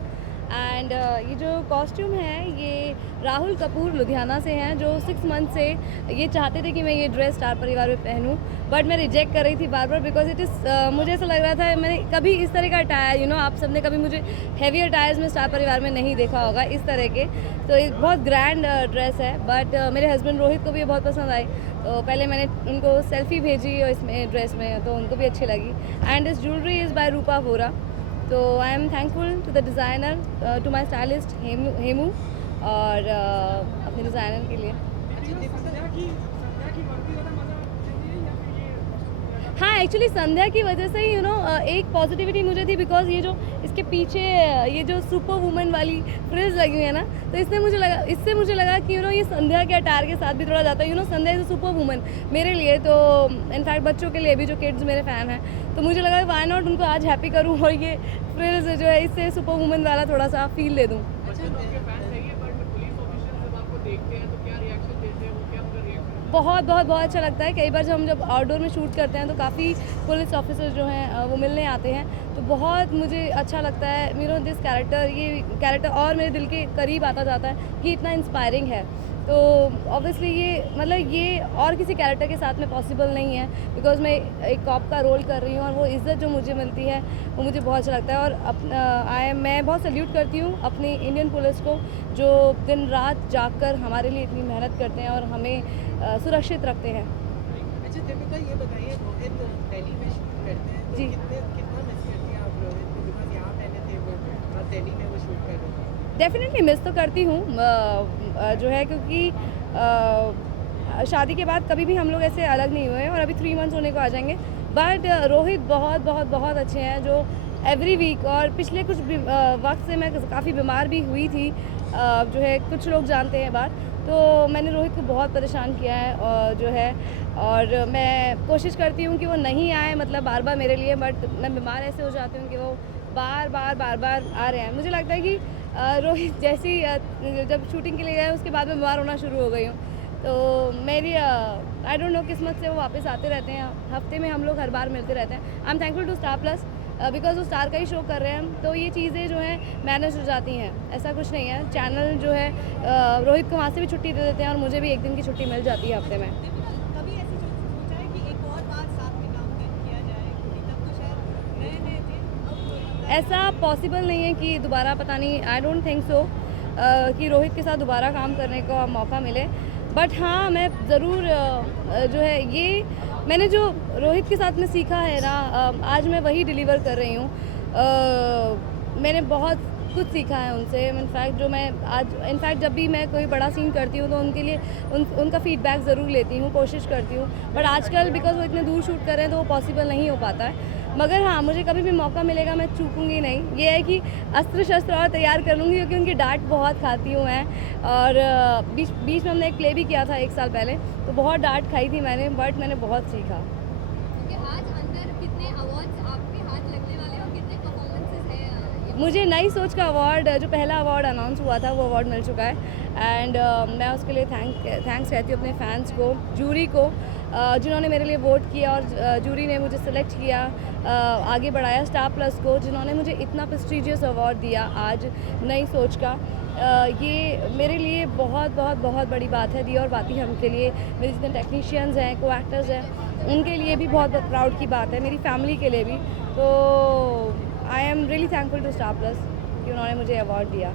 एंड ये जो कॉस्ट्यूम है ये राहुल कपूर लुधियाना से हैं, जो 6 मंथ से ये चाहते थे कि मैं ये ड्रेस स्टार परिवार में पहनूं, बट मैं रिजेक्ट कर रही थी बार बार बिकॉज इट इज़ मुझे ऐसा लग रहा था मैंने कभी इस तरह का अटायर आप सबने कभी मुझे हैवी अटायर्स में स्टार परिवार में नहीं देखा होगा इस तरह के। तो ये बहुत ग्रैंड ड्रेस है, बट मेरे हस्बैंड रोहित को भी ये बहुत पसंद आई। तो पहले मैंने उनको सेल्फी भेजी और इसमें ड्रेस में, तो उनको भी अच्छी लगी। And this jewellery is by Rupa Vora. तो I am thankful to the designer, to my stylist Hemu और अपने डिज़ाइनर के लिए। हाँ एक्चुअली संध्या की वजह से ही एक पॉजिटिविटी मुझे थी बिकॉज ये जो इसके पीछे ये जो सुपर वुमन वाली फ्रिल्स लगी हुई है ना, तो इससे मुझे लगा कि ये संध्या के अटायर के साथ भी थोड़ा जाता है। संध्या इज़ अ सुपर वुमन मेरे लिए, तो इनफैक्ट बच्चों के लिए भी जो किड्स मेरे फ़ैन हैं, तो मुझे लगा वाई नॉट उनको आज हैप्पी करूँ और ये फ्रिल्स जो है इससे सुपर वुमन वाला थोड़ा सा फील दे दूँ। बहुत अच्छा लगता है। कई बार जब आउटडोर में शूट करते हैं तो काफ़ी पुलिस ऑफिसर्स जो हैं वो मिलने आते हैं, तो बहुत मुझे अच्छा लगता है। दिस ये कैरेक्टर और मेरे दिल के करीब आता जाता है कि इतना इंस्पायरिंग है। तो ऑब्वियसली ये और किसी कैरेक्टर के साथ में पॉसिबल नहीं है बिकॉज मैं एक कॉप का रोल कर रही हूँ और वो इज़्ज़त जो मुझे मिलती है वो मुझे बहुत अच्छा लगता है। और मैं बहुत सल्यूट करती हूँ अपनी इंडियन पुलिस को जो दिन रात जागकर हमारे लिए इतनी मेहनत करते हैं और हमें सुरक्षित रखते हैं। अच्छा दीपिका ये बताइए, रोहित दिल्ली में शूट करते हैं तो जी कितना मिस करती हैं आप रोहित को? बिकॉज यहाँ पहले थे वो और दिल्ली में वो शूट कर रहे थे। डेफिनेटली मिस तो करती हूँ जो है, क्योंकि शादी के बाद कभी भी हम लोग ऐसे अलग नहीं हुए और अभी 3 मंथ्स होने को आ जाएंगे। बट रोहित बहुत अच्छे हैं जो एवरी वीक, और पिछले कुछ वक्त से मैं काफ़ी बीमार भी हुई थी, जो है कुछ लोग जानते हैं बात, तो मैंने रोहित को बहुत परेशान किया है और जो है, और मैं कोशिश करती हूँ कि वो नहीं आए मतलब बार बार मेरे लिए, बट मैं बीमार ऐसे हो जाती हूँ कि वो बार बार आ रहे हैं। मुझे लगता है कि रोहित जैसी जब शूटिंग के लिए गए उसके बाद मैं बीमार होना शुरू हो गई हूँ, तो मेरी आई डोंट नो किस्मत से वो वापस आते रहते हैं। हफ्ते में हम लोग हर बार मिलते रहते हैं। I am thankful to Star Plus because वो स्टार का ही शो कर रहे हैं, तो ये चीज़ें जो हैं मैनेज हो जाती हैं। ऐसा कुछ नहीं है, चैनल जो है रोहित को वहाँ से भी छुट्टी दे देते हैं और मुझे भी 1 दिन की छुट्टी मिल जाती है हफ्ते में। कभी ऐसी सोचा है कि एक और बार साथ में काम किया जाए, क्योंकि तब तो शायद नए थे, ऐसा पॉसिबल नहीं है कि दोबारा, पता नहीं, आई डोंट थिंक सो कि रोहित के साथ दोबारा काम करने का मौका मिले। बट हाँ मैं ज़रूर जो है ये मैंने जो रोहित के साथ में सीखा है ना, आज मैं वही डिलीवर कर रही हूँ। मैंने बहुत कुछ सीखा है उनसे। इनफैक्ट जब भी मैं कोई बड़ा सीन करती हूँ तो उनके लिए उनका फीडबैक ज़रूर लेती हूँ, कोशिश करती हूँ। बट आजकल बिकॉज वो इतने दूर शूट कर रहे हैं तो वो पॉसिबल नहीं हो पाता है। मगर हाँ मुझे कभी भी मौका मिलेगा मैं चूकूंगी नहीं। ये है कि अस्त्र शस्त्र और तैयार कर लूँगी, क्योंकि उनकी डांट बहुत खाती हूँ मैं। और बीच में हमने एक प्ले भी किया था 1 साल पहले, तो बहुत डांट खाई थी मैंने, बट मैंने बहुत सीखा। आज अंदर कितने अवार्ड्स आपके हाथ लगने वाले हैं और कितने परफॉर्मेंसेस हैं? मुझे नई सोच का अवार्ड, जो पहला अवार्ड अनाउंस हुआ था, वो अवार्ड मिल चुका है। एंड मैं उसके लिए थैंक्स कहती हूँ अपने फैंस को, जूरी को, जिन्होंने मेरे लिए वोट किया और जूरी ने मुझे सेलेक्ट किया, आगे बढ़ाया। स्टार प्लस को जिन्होंने मुझे इतना प्रेस्टीजियस अवार्ड दिया आज नई सोच का, ये मेरे लिए बहुत बड़ी बात है। दी और बाती हम के लिए, मेरे जितने टेक्नीशियंस हैं, को एक्टर्स हैं, उनके लिए भी बहुत प्राउड की बात है, मेरी फैमिली के लिए भी। तो I am really thankful to Star Plus कि उन्होंने मुझे अवार्ड दिया।